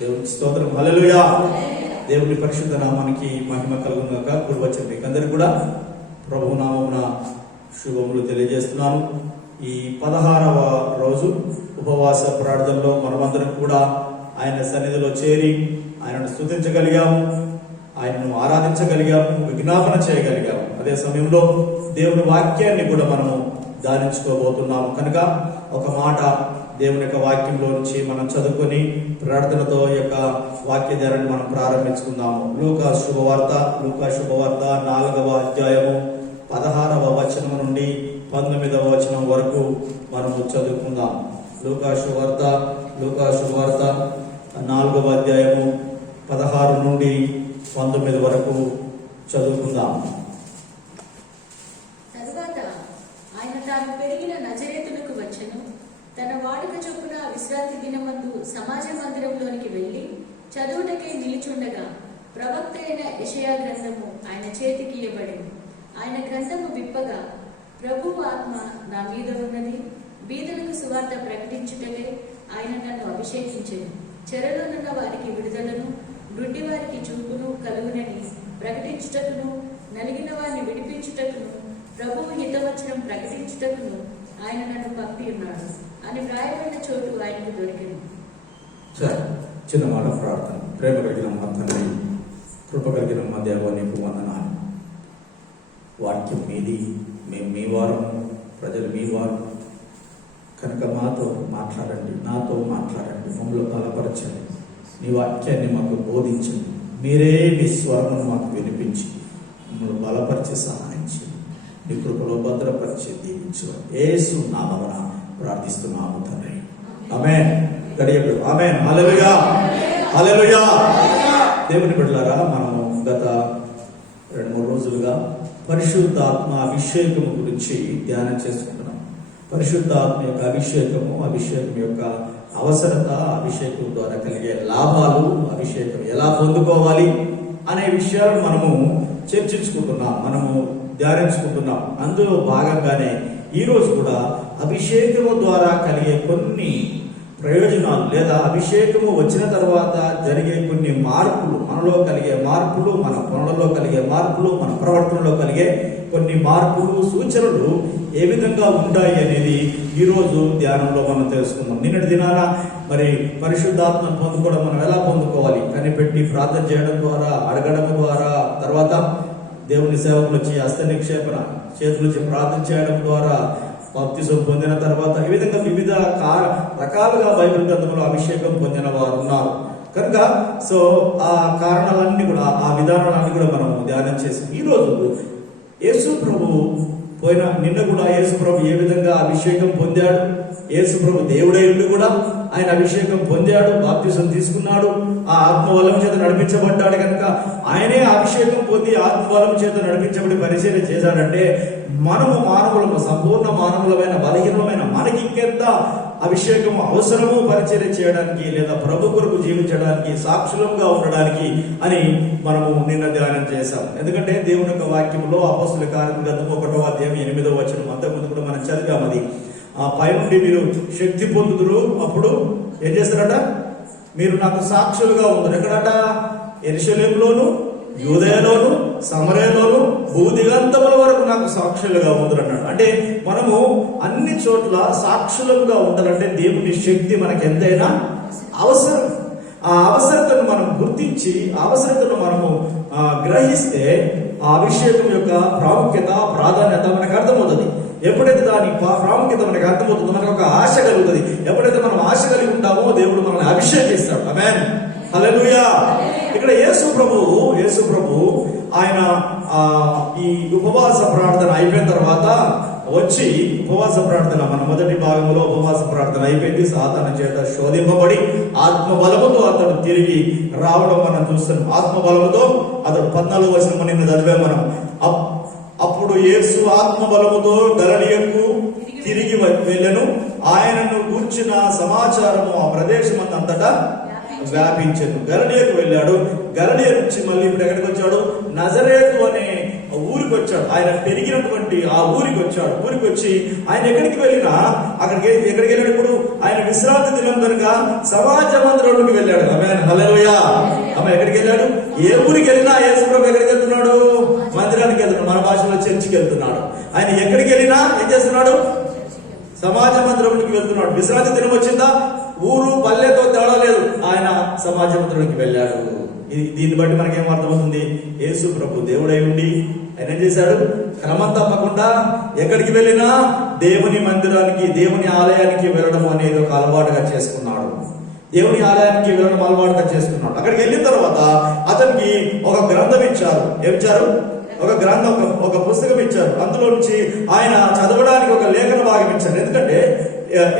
దేవునికి స్తోత్రం. హల్లెలూయా. దేవుని పరిశుద్ధ నామానికి మహిమ కలుగును గాక. కూడి వచ్చిన మీకందరికీ కూడా ప్రభు నామమున శుభములు తెలియజేస్తున్నాను. ఈ 16వ రోజు ఉపవాస ప్రార్థనలో మనమందరం కూడా ఆయన సన్నిధిలో చేరి ఆయనను స్తుతించగలిగాము, ఆయనను ఆరాధించగలిగాము, విజ్ఞాపన చేయగలిగాము. అదే సమయంలో దేవుని వాక్యాన్ని కూడా మనము ధ్యానించుకోబోతున్నాము. కనుక ఒక మాట దేవుని యొక్క వాక్యంలో నుంచి మనం చదువుకొని ప్రార్థనతో యొక్క వాక్య ధ్యానాన్ని మనం ప్రారంభించుకుందాము. లూకా శుభవార్త 4వ అధ్యాయము 16వ వచనం నుండి 19వ వచనం వరకు మనము చదువుకుందాం. లూకా శుభవార్త 4వ అధ్యాయము 16 నుండి 19 వరకు చదువుకుందాం. తరువాత ఆయన తాను పెరిగిన నజరేతునకు వచ్చెను. తన వాడుక చొప్పున విశ్రాంతి దినమందు సమాజ మందిరంలోనికి వెళ్లి చదువుటకే నిలుచుండగా ప్రవక్త అయిన యెషయా గ్రంథము ఆయన చేతికి ఇవ్వబడింది. ఆయన గ్రంథము విప్పగా, ప్రభువు ఆత్మ నా మీద ఉన్నది, బీదలకు సువార్త ప్రకటించుటకే ఆయన నన్ను అభిషేకించెను. చెరలోనున్న వారికి విడుదలను, గుడ్డి వారికి చూపును కలుగునని ప్రకటించుటకును, నలిగిన వారిని విడిపించుటకును, ప్రభువు హితవచనం ప్రకటించుటకును ఆయన నన్ను పంపి ఉన్నాడు అని వ్రాయబడిన చోటు ఆయనకు దొరికింది. చిన్న మాట ప్రార్థన. ప్రేమ కలిగిన మా తండ్రి, కృప కలిగిన మా దేవ, నీకు వందనాలు. వాక్యం మీది, మేము మీ వారం, ప్రజలు మీ వారు కనుక మాతో మాట్లాడండి, నాతో మాట్లాడండి, మమ్మల్ని బలపరచండి, నీ వాక్యాన్ని మాకు బోధించండి, మీరే నీ స్వరమును మాకు వినిపించి మమ్మల్ని బలపరిచి సహాయించి నీ కృపలో భద్రపరిచి దీవించు. యేసు నామమున ప్రార్థిస్తున్నాము తండ్రి. ఆమేన్. గడియలు ఆమేన్. హల్లెలూయా, హల్లెలూయా. దేవుని బిడ్డలారా, మనము గత 2-3 రోజులుగా పరిశుద్ధాత్మ అభిషేకము గురించి ధ్యానం చేసుకుంటున్నాం. పరిశుద్ధాత్మ యొక్క అభిషేకం యొక్క అవసరత, అభిషేకం ద్వారా కలిగే లాభాలు, అభిషేకం ఎలా పొందుకోవాలి అనే విషయాలను మనము చర్చించుకుంటున్నాం, మనము ధ్యానించుకుంటున్నాం. అందులో భాగంగానే ఈరోజు కూడా అభిషేకము ద్వారా కలిగే కొన్ని ప్రయోజనాలు లేదా అభిషేకము వచ్చిన తర్వాత జరిగే కొన్ని మార్పులు, మనలో కలిగే మార్పులు, మన పనులలో కలిగే మార్పులు, మన ప్రవర్తనలో కలిగే కొన్ని మార్పులు, సూచనలు ఏ విధంగా ఉంటాయి అనేది ఈరోజు ధ్యానంలో మనం తెలుసుకుందాం. నిన్నటి దినాన మరి పరిశుద్ధాత్మను పొందుకోవడం మనం ఎలా పొందుకోవాలి కనిపెట్టి ప్రార్థన చేయడం ద్వారా, అడగడం ద్వారా, తర్వాత దేవుని సేవకులు వచ్చి హస్త నిక్షేపణ చేతులు వచ్చి ప్రార్థన చేయడం ద్వారా, బాప్తిసం పొందిన తర్వాత ఈ విధంగా వివిధ రకాలుగా బైబిల్ గ్రంథంలో అభిషేకం పొందిన వారు ఉన్నారు. కనుక ఆ కారణాలన్నీ కూడా, ఆ విధానాలన్నీ కూడా మనం ధ్యానం చేసి ఈరోజు యేసు ప్రభు నిన్న కూడా యేసు ప్రభు ఏ విధంగా అభిషేకం పొందాడు, యేసు ప్రభు దేవుడై ఉండి కూడా ఆయన అభిషేకం పొందాడు, బాప్తిసం తీసుకున్నాడు, ఆ ఆత్మబలం చేత నడిపించబడ్డాడు. కనుక ఆయనే అభిషేకం పొంది ఆత్మబలం చేత నడిపించబడి పరిచర్య చేశాడంటే మనము మానవులము, సంపూర్ణ మానవులమైన బలహీనమైన మనకి ఇంకెంత అభిషేకం అవసరము పరిచర్య చేయడానికి లేదా ప్రభు కొరకు జీవించడానికి, సాక్షులంగా ఉండడానికి అని మనము నిన్న ధ్యానం చేశాం. ఎందుకంటే దేవుని యొక్క వాక్యంలో అపోస్తలుల కార్యముల గ్రంథం 1వ అధ్యాయం 8వ వచనం అంతకుముందు కూడా మనం చదివాం. అది ఆ పై నుండి మీరు శక్తి పొందుదురు, అప్పుడు ఏం చేస్తారట, మీరు నాకు సాక్షులుగా ఉందరు. ఎక్కడట? యెరూషలేములోను, యూదయలోను, సమరయలోను, భూదిగంతముల వరకు నాకు సాక్షులుగా ఉందరు అన్నాడు. అంటే మనము అన్ని చోట్ల సాక్షులుగా ఉండాలంటే దేవుని శక్తి మనకు ఎంతైనా అవసరం. ఆ అవసరతను మనం గుర్తించి, ఆ అవసరతను మనము గ్రహిస్తే ఆ అభిషేకం యొక్క ప్రాముఖ్యత, ప్రాధాన్యత మనకు అర్థమవుతుంది. ఎప్పుడైతే దాని ప్రాముఖ్యత మనకు అర్థమవుతుందో మనకు ఒక ఆశ కలుగుతుంది. ఎప్పుడైతే మనం ఆశ కలిగి ఉంటామో దేవుడు మనల్ని అభిషేకిస్తాడు. ఆమేన్. హల్లెలూయా. ఇక్కడ యేసు ప్రభు ఆయన ఈ ఉపవాస ప్రార్థన అయిపోయిన తర్వాత వచ్చి, ఉపవాస ప్రార్థన మన మొదటి భాగంలో ఉపవాస ప్రార్థన అయిపోయింది, సాతాను చేత శోధింపబడి ఆత్మబలముతో అతడు తిరిగి రావడం మనం చూస్తున్నాం. ఆత్మబలముతో అతడు 14వ వచనం నిన్న చదివాం మనం. అప్పుడు యేసు ఆత్మబలముతో గలిలయకు తిరిగి వెళ్ళెను. ఆయనను గూర్చిన సమాచారము ఆ ప్రదేశం అంతటా వ్యాపించెను. గలిలయకు వెళ్ళాడు. గలిలయ నుంచి మళ్ళీ ఇప్పుడు ఎక్కడికి వచ్చాడు? నజరేతు అనే ఊరికి వచ్చాడు. ఆయన పెరిగినటువంటి ఆ ఊరికి వచ్చాడు. ఊరికి వచ్చి ఆయన ఎక్కడికి వెళ్ళినా ఎక్కడికి వెళ్ళాడు? ఇప్పుడు ఆయన విశ్రాంతి దినం కనుక సమాజ మందిరంలోకి వెళ్ళాడు. ఆమేన్. హల్లెలూయా. ఆమె ఎక్కడికి వెళ్ళాడు? ఏ ఊరికి వెళ్ళినా యేసు ప్రభు ఎక్కడికి వెళ్తున్నాడు? మందిరానికి వెళ్తున్నాడు, మన భాషలో చర్చికి వెళ్తున్నాడు. ఆయన ఎక్కడికి వెళ్ళినా ఏం చేస్తున్నాడు? సమాజ మందిరానికి వెళ్తున్నాడు. విశ్రాంతి దినం వచ్చిందా? ఊరు పల్లెతో తేడా లేదు, ఆయన సమాజ మందిరానికి వెళ్ళాడు. దీన్ని బట్టి మనకేం అర్థమవుతుంది? యేసు ప్రభు దేవుడై ఉండి ఆయన ఏం చేశాడు? క్రమం తప్పకుండా ఎక్కడికి వెళ్ళినా దేవుని మందిరానికి, దేవుని ఆలయానికి వెళ్ళడం అనేది ఒక అలవాటుగా చేసుకున్నాడు. దేవుని ఆలయానికి వెళ్ళడం అలవాటుగా చేసుకున్నాడు. అక్కడికి వెళ్ళిన తర్వాత అతనికి ఒక గ్రంథం ఇచ్చారు. ఏమిచ్చారు? ఒక గ్రంథం, ఒక పుస్తకం ఇచ్చారు. అందులో నుంచి ఆయన చదవడానికి ఒక లేఖన భాగం ఇచ్చారు.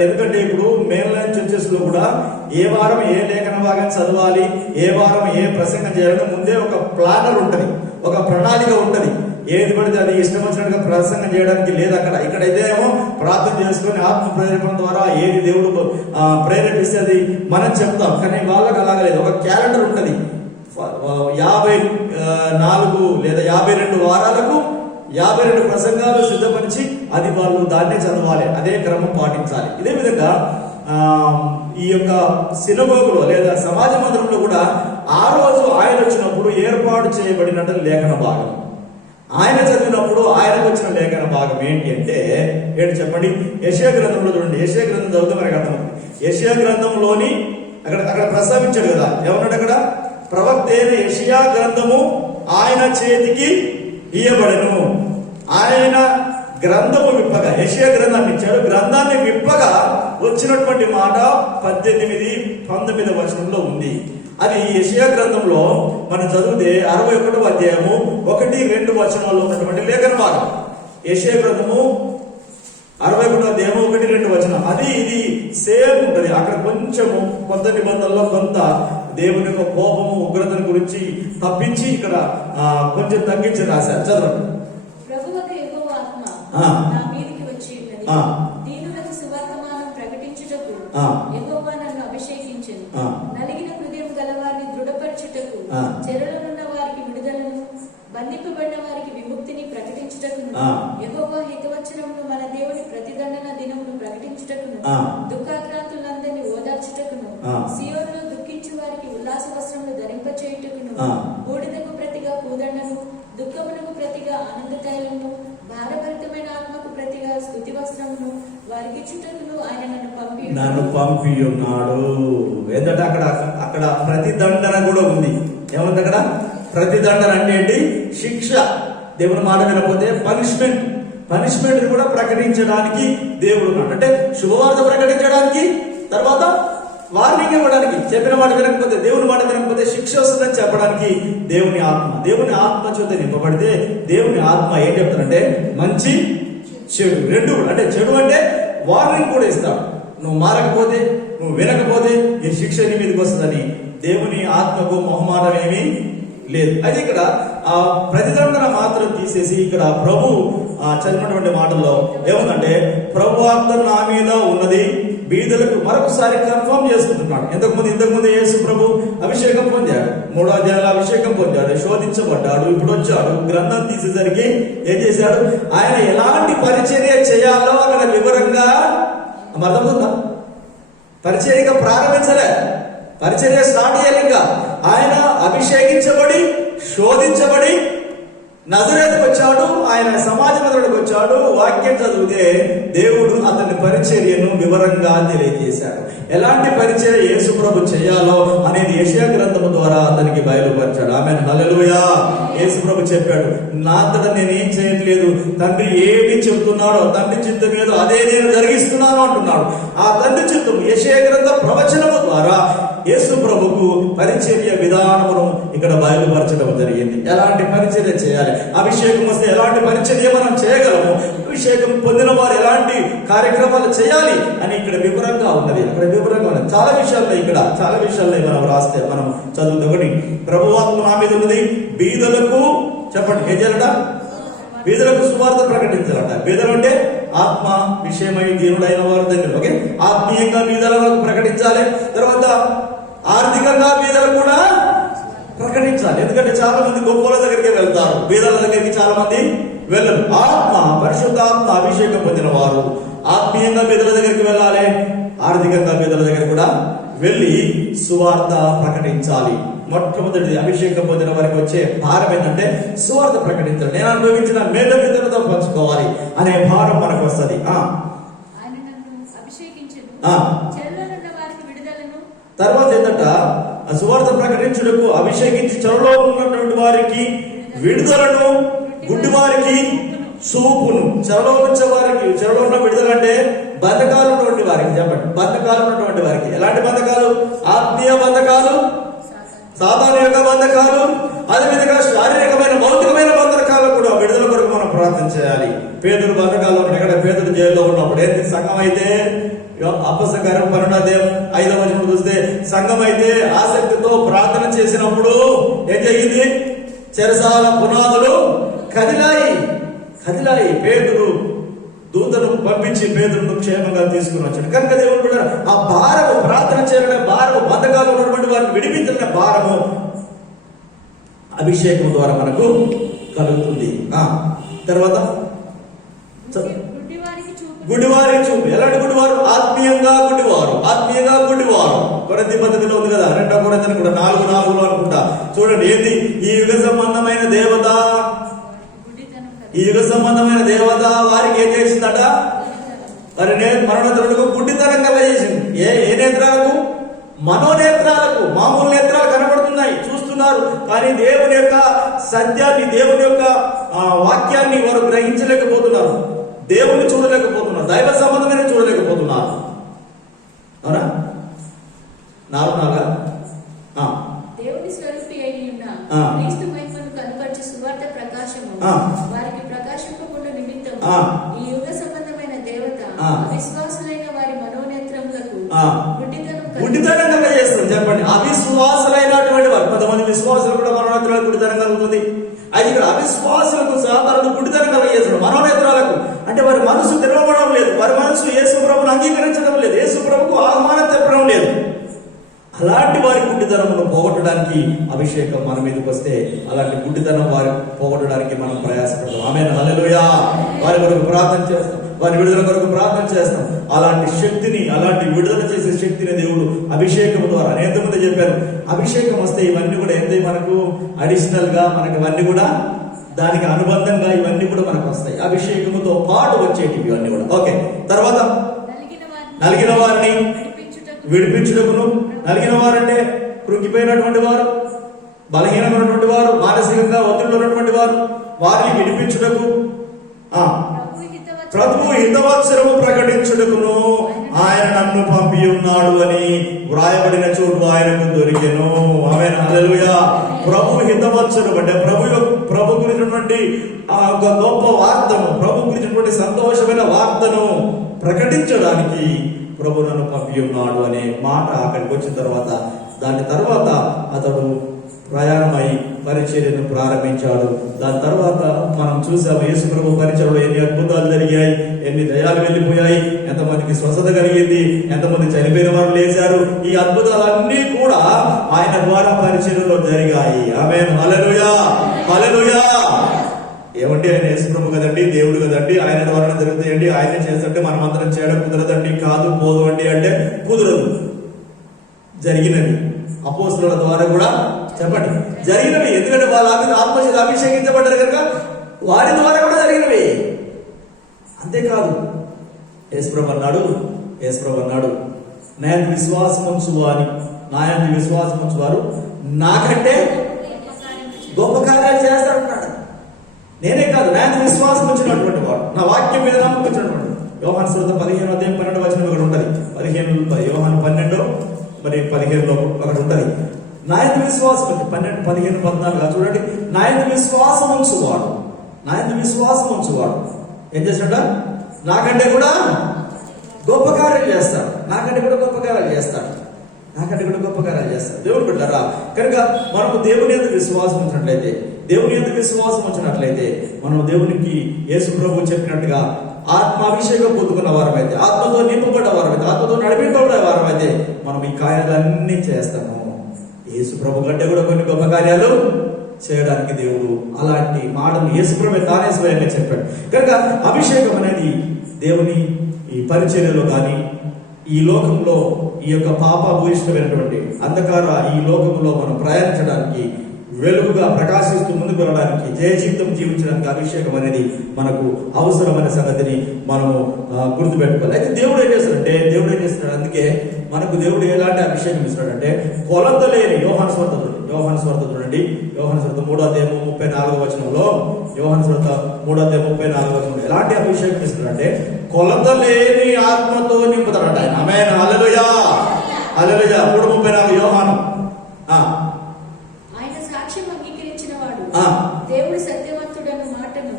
ఎందుకంటే ఇప్పుడు మెయిన్ లైన్ చర్చెస్ లో కూడా ఏ వారం ఏ లేఖన భాగం చదవాలి, ఏ వారం ఏ ప్రసంగం చేయాలని ముందే ఒక ప్లానర్ ఉంటది, ఒక ప్రణాళిక ఉంటది. ఏది పడితే అది ఇష్టం వచ్చినట్టుగా ప్రసంగం చేయడానికి లేదు అక్కడ. ఇక్కడైతే ఏమో ప్రార్థన చేసుకుని ఆత్మ ప్రేరేపణ ద్వారా ఏది దేవుడు ప్రేరేపిస్తే అది మనం చెప్తాం. కానీ వాళ్ళకి అలాగ లేదు, ఒక క్యాలెండర్ ఉంటది. 54 లేదా 52 వారాలకు 52 ప్రసంగాలు సిద్ధపరిచి అది వాళ్ళు దాన్నే చదవాలి, అదే క్రమం పాటించాలి. ఇదే విధంగా ఈ యొక్క సినగోగులో లేదా సమాజ మందిరంలో కూడా ఆ రోజు ఆయన వచ్చినప్పుడు ఏర్పాటు చేయబడినట్టు లేఖన భాగం, ఆయన చదివినప్పుడు ఆయనకు వచ్చిన లేఖన భాగం ఏంటి అంటే ఏంటి చెప్పండి? యెషయా గ్రంథంలో చూడండి. యెషయా గ్రంథం చదివితే మనకు అర్థమవుతుంది. యెషయా గ్రంథంలోని అక్కడ ప్రస్తావించాడు కదా, ఏమన్నాడు అక్కడ? ప్రవక్త అయిన యెషయా గ్రంథము ఆయన చేతికి ఇయ్యబడెను. ఆయన గ్రంథము విప్పగా, యెషయా గ్రంథాన్ని ఇచ్చాడు. గ్రంథాన్ని విప్పగా వచ్చినటువంటి మాట 18, 19 వచనంలో ఉంది. అది యెషయా గ్రంథంలో మనం చదివితే 61వ అధ్యాయము 1, 2 వచనాల్లో ఉన్నటువంటి లేఖన భాగం. యెషయా గ్రంథము 61వ అధ్యాయము 1, 2 వచనం. అది ఇది సేమ్ ఉంటది. అక్కడ కొంచెము కొత్త నిబంధనలో కొంత దేవుని యొక్క కోపము, ఉగ్రతను గురించి తప్పించి ఇక్కడ కొంచెం తగ్గించి రాశారు. చదవండి. ప్రభువైన యెహోవా ఆత్మ నా మీదికి వచ్చి ఉన్నది, దీనులకు సువర్తమానం ప్రకటించుటకు యెహోవా నన్ను అభిషేకించెను. నలిగిన హృదయం గలవారిని దృఢపరచుటకు, చెరలోనున్న వారికి విడుదలను, బంధింపబడిన వారికి విముక్తిని ప్రకటించుటకును, యెహోవా హితవచనమును మన దేవుని ప్రతిదండన దినమును ప్రకటించుటకును, దుఃఖాక్రాంతులందరినీ ఓదార్చుటకును, సియోనులో దుఃఖించు వారికి ఉల్లాస వస్త్రములు ధరింపచేయుటకును, బూడిదకు ప్రతిగా పూదండను, దుఃఖమునకు ప్రతిగా ఆనంద తైలమును, భారభరితమైన ఆత్మకు ప్రతిగా స్తుతి వస్త్రమును వారికి చుట్టకును ఆయన నన్ను పంపి ఉన్నాడు. ఏంటంటే అక్కడ ప్రతిదండన కూడా ఉంది. ఏముంది అక్కడ? ప్రతిదండన అంటే ఏంటి? శిక్ష. దేవుని మాట వినకపోతే పనిష్మెంట్ కూడా ప్రకటించడానికి దేవుడు ఉన్నాడు. అంటే శుభవార్త ప్రకటించడానికి, తర్వాత వార్నింగ్ ఇవ్వడానికి, చెప్పిన మాట వినకపోతే, దేవుని మాట వినకపోతే శిక్ష వస్తుందని చెప్పడానికి దేవుని ఆత్మ చేత నింపబడితే దేవుని ఆత్మ ఏం చెప్తాడంటే మంచి చెడు రెండు. అంటే చెడు అంటే వార్నింగ్ కూడా ఇస్తాడు. నువ్వు మారకపోతే, నువ్వు వినకపోతే ఈ శిక్ష నీ మీదకి వస్తుందని. దేవుని ఆత్మకు మొహమాటం ఏమీ లేదు. అయితే ఇక్కడ ఆ ప్రతిదండన మాత్రం తీసేసి ఇక్కడ ప్రభు చదివినటువంటి మాటల్లో ఏముందంటే, ప్రభు ఆత్మ నా మీద ఉన్నది, బీదలకు మరొకసారి కన్ఫర్మ్ చేసుకుంటున్నాడు. ఇంతకుముందు యేసు ప్రభు అభిషేకం పొందాడు, 3వ అధ్యాయంలో అభిషేకం పొందాడు, శోధించబడ్డాడు, ఇప్పుడు వచ్చాడు. గ్రంథం తీసేసరికి ఏం చేశాడు? ఆయన ఎలాంటి పరిచర్య చేయాలో అక్కడ వివరంగా అర్థమవుతుందా? పరిచర్యగా ప్రారంభించలే, పరిచర్య స్టార్ట్ చేయాలి. ఇంకా ఆయన అభిషేకించబడి, శోధించబడి నజరేతుకు వచ్చాడు, ఆయన సమాజ మందిరానికి వచ్చాడు. వాక్యం చదివితే దేవుడు అతని పరిచర్యను వివరంగా తెలియజేశాడు. ఎలాంటి పరిచర్య యేసు ప్రభు చేయాలో అనేది యెషయా గ్రంథము ద్వారా అతనికి బయలుపరిచాడు. ఆమేన్, హల్లెలూయా. యేసు ప్రభు చెప్పాడు, నా అంతటా నేనేం చేయట్లేదు, తండ్రి ఏమి చెబుతున్నాడో, తండ్రి చిత్తం ఏదో అదే నేను జరిగిస్తున్నాను అంటున్నాడు. ఆ తండ్రి చిత్తం యెషయా గ్రంథ ప్రవచనము ద్వారా యేసు ప్రభుకు పరిచర్య విధానమును ఇక్కడ బయలుపరచడం జరిగింది. ఎలాంటి పరిచర్య చేయాలి, అభిషేకం వస్తే ఎలాంటి పరిచర్య మనం చేయగలము, అభిషేకం పొందిన వారు ఎలాంటి కార్యక్రమాలు చేయాలి అని ఇక్కడ వివరంగా ఉన్నది. అక్కడ వివరంగా ఉన్నది. చాలా విషయాల్లో మనం రాస్తే, మనం చదువుతుంది. ఒకటి, ప్రభువాత్మ నా మీద ఉన్నది, బీదలకు చెప్పండి ఏం చేయాలట? బీదలకు సువార్త ప్రకటించాలట. బీదలు అంటే ఆత్మ విషయమై దీనుడైన వారు దగ్గర. ఓకే, ఆత్మీయంగా బీదలకు ప్రకటించాలి. తర్వాత ఆర్థికంగా బీదలు కూడా ప్రకటించాలి. ఎందుకంటే చాలా మంది గొప్పల దగ్గరికి వెళ్తారు, బీదల దగ్గరికి చాలా మంది వెళ్ళరు. పరిశుద్ధ ఆత్మ అభిషేకం పొందిన వారు ఆత్మీయంగా బీదల దగ్గరికి వెళ్ళాలి, ఆర్థికంగా బీదల దగ్గర కూడా వెళ్ళి సువార్త ప్రకటించాలి. మొట్టమొదటి అభిషేకం పొందిన వారికి వచ్చే భారం ఏంటంటే సువార్త ప్రకటించాలి. నేను అనుభవించిన మేలు ఇతరులతో పంచుకోవాలి అనే భారం మనకు వస్తుంది. తర్వాత ఏంటంట, సువార్త ప్రకటించుటకు అభిషేకించి చెరలో ఉన్నటువంటి వారికి విడుదలను, గుడ్డి వారికి చూపును. చెరలో ఉంచే వారికి, చెరలో ఉన్న విడుదల అంటే బంధకాలు ఉన్నటువంటి వారికి. చెప్పండి, బంధకాలు ఉన్నటువంటి వారికి. ఎలాంటి బంధకాలు? ఆత్మీయ బంధకాలు, సాధారణ యొక్క బంధకాలు, అదేవిధంగా శారీరకమైన భౌతికమైన బంధకాలు కూడా విడుదల కొరకు మనం ప్రార్థన చేయాలి. పేదలు బంధకాలు ఉన్నాయి కదా, పేదలు జైల్లో ఉన్నప్పుడు ఏంటి? సంఘం అయితే అపసకారం 5వ వచనం చూస్తే, సంఘం అయితే ఆసక్తితో ప్రార్థన చేసినప్పుడు ఏం జరిగింది? చెరసాల పునాదులు కదిలాయి. పేతురు దూతను పంపించి పేతురును క్షేమంగా తీసుకుని వచ్చాడు. కనుక దేవుడు కూడా ఆ భారము, ప్రార్థన చేయడం భారము, బంధకాలు ఉన్నటువంటి వారిని విడిపించిన భారము అభిషేకం ద్వారా మనకు కలుగుతుంది. తర్వాత గుడ్డివారికి చూపు. ఎలాంటి గుడ్డివారు? ఆత్మీయంగా గుడ్డివారు. కొరింథీ పత్రికలో ఉంది కదా, 2వ కొరింథీ కూడా 4:4 అనుకుంటా. చూడండి, ఏంది ఈ యుగ సంబంధమైన దేవత వారికి ఏం చేసిందట? మరి మరణోత్తరులకు గుడ్డితనం కలిగజేసింది. ఏ నేత్రాలకు? మనోనేత్రాలకు. మామూలు నేత్రాలు కనబడుతున్నాయి, చూస్తున్నారు, కానీ దేవుని యొక్క సత్యాన్ని, దేవుని యొక్క వాక్యాన్ని వారు గ్రహించలేకపోతున్నారు, దేవుని చూడలేకపోతున్నారు, దైవ సంబంధమైన చూడలేకపోతున్నారు. అవునా? 4:4 దేవుని స్వరూపి అయి ఉన్న క్రీస్తు మహిమను కనపరచు సువార్త ప్రకాశము వారికి ప్రకాశింపకుండా నిమిత్తం ఈ యుగ సంబంధమైన దేవత అవిశ్వాసులైన వారి మనోనేత్రములకు గుడ్డితనం కలిగజేస్తుంది. చెప్పండి, అవిశ్వాసులైనటువంటి వారు. కొంతమంది విశ్వాసులు కూడా మనోనేత్రాలకు గుడ్డితనం కలుగుతుంది. అది ఇక్కడ అవిశ్వాసులకు సాధారణ గుడ్డితనం కలిగజేస్తాడు మనోనేత్రాలకు. అంటే వారి మనసు తెరవడం లేదు, వారి మనసు యేసు ప్రభువును అంగీకరించడం లేదు, యేసు ప్రభువుకు ఆహ్వానం తెప్పడం లేదు. అలాంటి వారి గుడ్డితనమును పోగొట్టడానికి అభిషేకం మన మీదకి వస్తే, అలాంటి గుడ్డితనం వారి పోగొట్టడానికి మనం ప్రయాసపడతాం. ఆమేన్, హల్లెలూయా. వారి కొరకు ప్రార్థన చేస్తాం, వారి విడుదల కొరకు ప్రార్థన చేస్తాం. అలాంటి శక్తిని, అలాంటి విడుదల చేసే శక్తిని దేవుడు అభిషేకం ద్వారా, ఎంతమంది చెప్పారు, అభిషేకం వస్తే ఇవన్నీ కూడా ఏంటి మనకు అడిషనల్ గా, మనకి ఇవన్నీ కూడా దానికి అనుబంధంగా ఇవన్నీ కూడా మనకు వస్తాయి. అభిషేకముతో పాటు వచ్చేటివి ఇవన్నీ కూడా. ఓకే, తర్వాత నలిగిన వారిని విడిపించుటకును. నలిగిన వారంటే కృంగిపోయినటువంటి వారు, బలహీనమైనటువంటి వారు, మానసికంగా ఒత్తిడిలో ఉన్నటువంటి వారు, వారిని విడిపించుటకు, ప్రభువు హితవత్సరము ప్రకటించుటకును ఆయన నన్ను పంపి ఉన్నాడు అని వ్రాయబడిన చోటు ఆయనకు దొరికెను. ఆమేన్, హల్లెలూయా. ప్రభు హితవత్సరం అంటే ప్రభు గురించినటువంటి ఒక గొప్ప వార్తను, ప్రభు గురించినటువంటి సంతోషమైన వార్తను ప్రకటించడానికి ప్రభు నన్ను పంపి ఉన్నాడు అనే మాట అక్కడికి వచ్చిన తర్వాత, దాని తర్వాత అతడు ప్రయాణమై పరిచర్యను ప్రారంభించాడు. దాని తర్వాత మనం చూసాము యేసు ప్రభు పరిచర్యలో ఎన్ని అద్భుతాలు జరిగాయి, ఎన్ని దయాలు వెళ్ళిపోయాయి, ఎంతమందికి స్వస్థత కలిగింది, ఎంతమంది చనిపోయిన వారు లేచారు. ఈ అద్భుతాలన్నీ కూడా ఆయన ద్వారా పరిచర్యలో జరిగాయి. ఆమేన్, హల్లెలూయా, హల్లెలూయా. ఏమంటే ఆయన యేసు ప్రభు కదండి, దేవుడు కదండి, ఆయన ద్వారా జరుగుతాయండి, ఆయన చేస్తుంటే మనం అందరం చేయడం కుదరదండి, కాదు పోదు అండి అంటే కుదరదు. జరిగినవి అపోస్తలుల ద్వారా కూడా, చెప్పండి, జరిగినవి. ఎందుకంటే వాళ్ళ ఆత్మచేత అభిషేకించబడ్డారు కనుక వారి ద్వారా కూడా జరిగినవి. అంతేకాదు, యేసుప్రభు అన్నాడు నాయందు విశ్వాసం ఉంచువారు, నాయందు విశ్వాసం ఉంచువారు నాకంటే గొప్ప కార్యాలు చేస్తారన్నాడు. నేనే కాదు, నాయందు విశ్వాసం ఉంచినటువంటి వాడు, నా వాక్యం మీద నమ్మకం ఉంచినటువంటి. యోహాను సువార్త 15:12 వచనం ఒకటి ఉంటది. 15 యోహాను 12 మరి 15లో ఒకటి ఉంటది. నాయందు విశ్వాసం 12, 15, 14 చూడండి. నాయందు విశ్వాసం ఉంచువాడు ఏం చేస్తాడ? నాకంటే కూడా గొప్ప కార్యాలు చేస్తాడు. దేవుడు బిడ్డలారా, కనుక మనము దేవుని యందు విశ్వాసం ఉంచినట్లయితే మనం దేవునికి యేసు ప్రభువు చెప్పినట్టుగా ఆత్మాభిషేకం పొందుకున్న వారమైతే, ఆత్మతో నింపబడ్డ వారమైతే, ఆత్మతో నడిపింపబడే వారమైతే మనం ఈ కార్యాలన్నీ చేస్తాము. యేసు ప్రభు కంటే కూడా కొన్ని గొప్ప కార్యాలు చేయడానికి దేవుడు అలాంటి మాటలు యేసు ప్రభు తానే స్వయంగా చెప్పాడు. కనుక అభిషేకం అనేది దేవుని ఈ పరిచర్యలో కానీ, ఈ లోకంలో ఈ యొక్క పాపభూయిష్టమైనటువంటి అంధకార ఈ లోకంలో మనం ప్రయాణించడానికి, వెలుగుగా ప్రకాశిస్తూ ముందుకు వెళ్ళడానికి, జయ జీవితం జీవించడానికి అభిషేకం అనేది మనకు అవసరమైన సంగతిని మనము గుర్తుపెట్టుకోవాలి. అయితే దేవుడు ఏం చేస్తాడు, అందుకే మనకు దేవుడు ఎలాంటి అభిషేకం ఇస్తాడంటే కొలత లేని యోహాను స్వార్థ చూడండి. యోహాను స్వార్థ 3:34 యోహాను స్వార్థ 3:34 ఎలాంటి అభిషేకం ఇస్తాడంటే కొలత లేని ఆత్మతో నింపుతాడట ఆయన. ఆమేన్, హల్లెలూయా, హల్లెలూయా. 3:34 యోహాను. ఆయన సాక్ష్యం అంగీకరించిన వాడు దేవుడు సత్యవంతుడను మాటను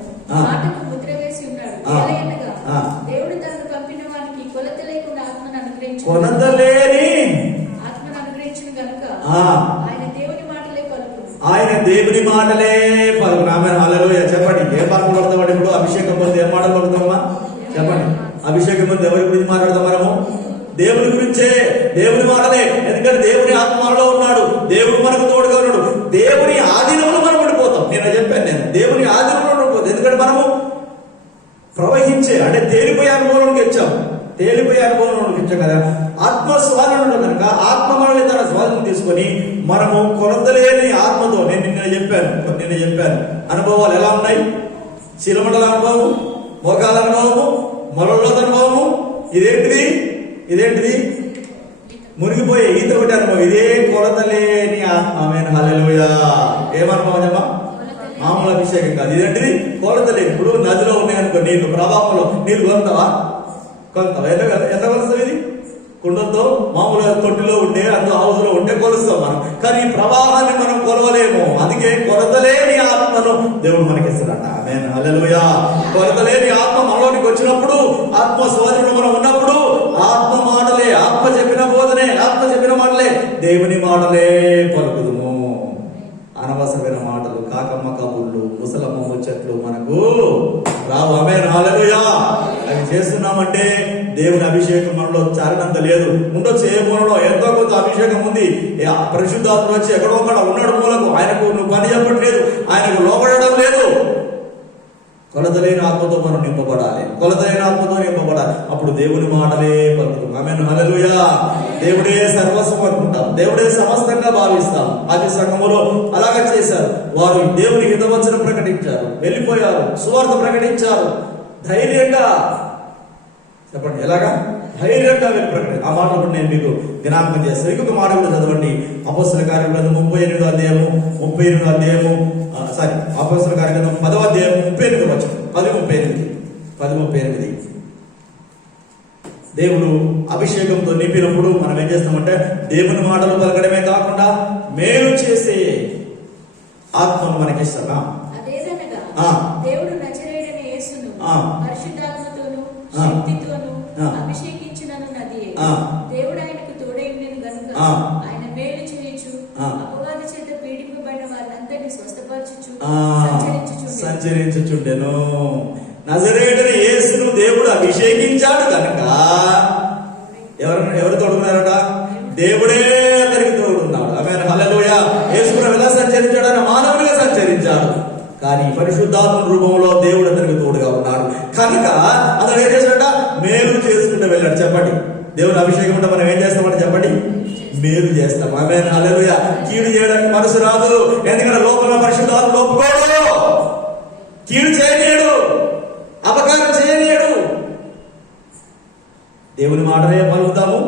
ముద్ర వేసి ఉన్నాడు. దేవుడు తనను పంపిన వానికి కొలత లేకుండా ఆత్మను అనుగ్రహించిన గనుక ఆయన దేవుని మాటలే పలుకును. ఆమేన్, హల్లెలూయా. చెప్పండి, ఏ పాటలు పడతామండి? ఇప్పుడు అభిషేకం పొంది ఏం మాటలు పడతామా? చెప్పండి. అభిషేకం పొంది ఎవరి గురించి మాట్లాడతాం మనము? దేవుని గురించే, దేవుని మాటలే. ఎందుకంటే దేవుని ఆత్మలో ఉన్నాడు, దేవుడు మనకు తోడుగా ఉన్నాడు. దేవుని ఆధీనంలో మనం ఉండిపోతాం. నేను దేవుని ఆధీనంలో ఉండిపోతాం. ఎందుకంటే మనము ప్రవహించే అంటే తేలిపోయే అనుభవంలోకి వచ్చాం కదా. ఆత్మ స్వాధీనంలో కనుక ఆత్మ మనల్ని తన స్వాధీనం తీసుకొని మనము కొలతలేని ఆత్మతో, నేను నిన్న చెప్పాను అనుభవాలు ఎలా ఉన్నాయి? శిలమండల అనుభవము, మోకాల అనుభవము, మొలల్లో అనుభవము. ఇదేంటిది? మునిగిపోయే ఈత ఒకటి అనుభవం. ఇదే కొలత లేని ఆత్మ. ఆమేన్, హల్లెలూయా. ఏమనుభవం చెప్పా? మామూలు అభిషేకం కాదు. ఇదేంటిది? కొలత లేని. ఇప్పుడు నదిలో ఉన్నాయనుకో నీళ్లు, ప్రవాహంలో నీళ్లు కొలుతావా? ఎంత కొలుస్తావు? ఇది కుండలతో మామూలుగా తొట్టిలో ఉంటే, అందులో హౌస్లో ఉంటే కొలుస్తాం మనం. కానీ ఈ ప్రవాహాన్ని మనం కొలవలేము. అందుకే కొలతలేని ఆత్మను దేవుడు మనకిస్తాడట. ఆమేన్, హల్లెలూయా. కొలతలేని ఆత్మ మనలోనికి వచ్చినప్పుడు, ఆత్మ స్వాధీనంలో మనం ఉన్నప్పుడు ఆత్మ మాటలే, ఆత్మ చెప్పిన బోధనే, ఆత్మ చెప్పిన మాటలే, దేవుని మాటలే పలుకుదుము. అనవసరమైన మాటలు, కాకమ్మ కబుర్లు, ముసలమ్మ ముచ్చట్లు మనకు రావు. ఆమేన్, హల్లెలూయా. అవి చేస్తున్నామంటే దేవుని అభిషేకం మనలో చారినంత లేదు. ఉండొచ్చు, ఏ మూలలో ఎంతో కొంత అభిషేకం ఉంది. పరిశుద్ధాత్మ వచ్చి ఎక్కడో ఉన్నాడు మూలకు. ఆయనకు నువ్వు పని చెప్పట్లేదు, ఆయనకు లోపడడం లేదు. కొలతలేని ఆత్మతో మనం నింపబడాలి. అప్పుడు దేవుని మాటలే పలుకుతాం. ఆమేన్, హల్లెలూయా. దేవుడే సర్వస్వం అనుకుంటాం, దేవుడే సమస్తంగా భావిస్తాం. ఆది సంఘములో అలాగే చేశారు. వారు దేవుని హితవచనం ప్రకటించారు, వెళ్ళిపోయారు, సువార్త ప్రకటించారు. ధైర్యంగా చెప్పండి, ఎలాగా? ధైర్యంగా వెళ్ళి ప్రకటించారు. ఆ మాట నేను మీకు జ్ఞాపకం చేస్తాను. ఇంకొక మాట కూడా చదవండి. అపోస్తల కార్యగ్రంథం 38వ అధ్యాయము అపోస్తల కార్యగ్రంథం 10వ అధ్యాయం 10:38. దేవుడు అభిషేకంతో నింపినప్పుడు మనం ఏం చేస్తామంటే దేవుని మాటలు పలకడమే కాకుండా మేలు చేసే ఆత్మను మనకిస్తాడా? దేవుడు నజరేయుడైన యేసును పరిశుద్ధాత్మతోను శక్తితోను అభిషేకించునను నదియే. దేవుడు ఆయనకు తోడై ఉండెను గనుక ఆయన మేలు చేయొచ్చు, అపవాది చేత పీడింపబడిన వారందరినీ స్వస్థపరచుచు సంచరించుచుండెను. నజరేయుడైన యేసును దేవుడు అభిషేకించాడు కనుక ఎవరు తోడున్నారట? దేవుడే అతనికి తోడున్నాడు. ఆమేన్, హల్లెలూయా. యేసు ఎలా సంచరించాడు? మానవుడిగా సంచరించాడు. కానీ పరిశుద్ధాత్మ రూపంలో దేవుడు అతనికి తోడుగా ఉన్నాడు కనుక అతను ఏం చేశాడట? మేలు చేసుకుంటూ వెళ్ళాడు. చెప్పండి, దేవుని అభిషేకం ఉంటే మనం ఏం చేస్తామంటే చెప్పండి, మేలు చేస్తాం. ఆమేన్, హల్లెలూయా. కీడు చేయడానికి మనసు రాదు. ఎందుకంటే లోపల పరిశుద్ధాత్మ ఒప్పుకోడు, కీడు చేయలేడు, అపకారం చేయలేడు. దేవుని మాటనే పలుకుతాము.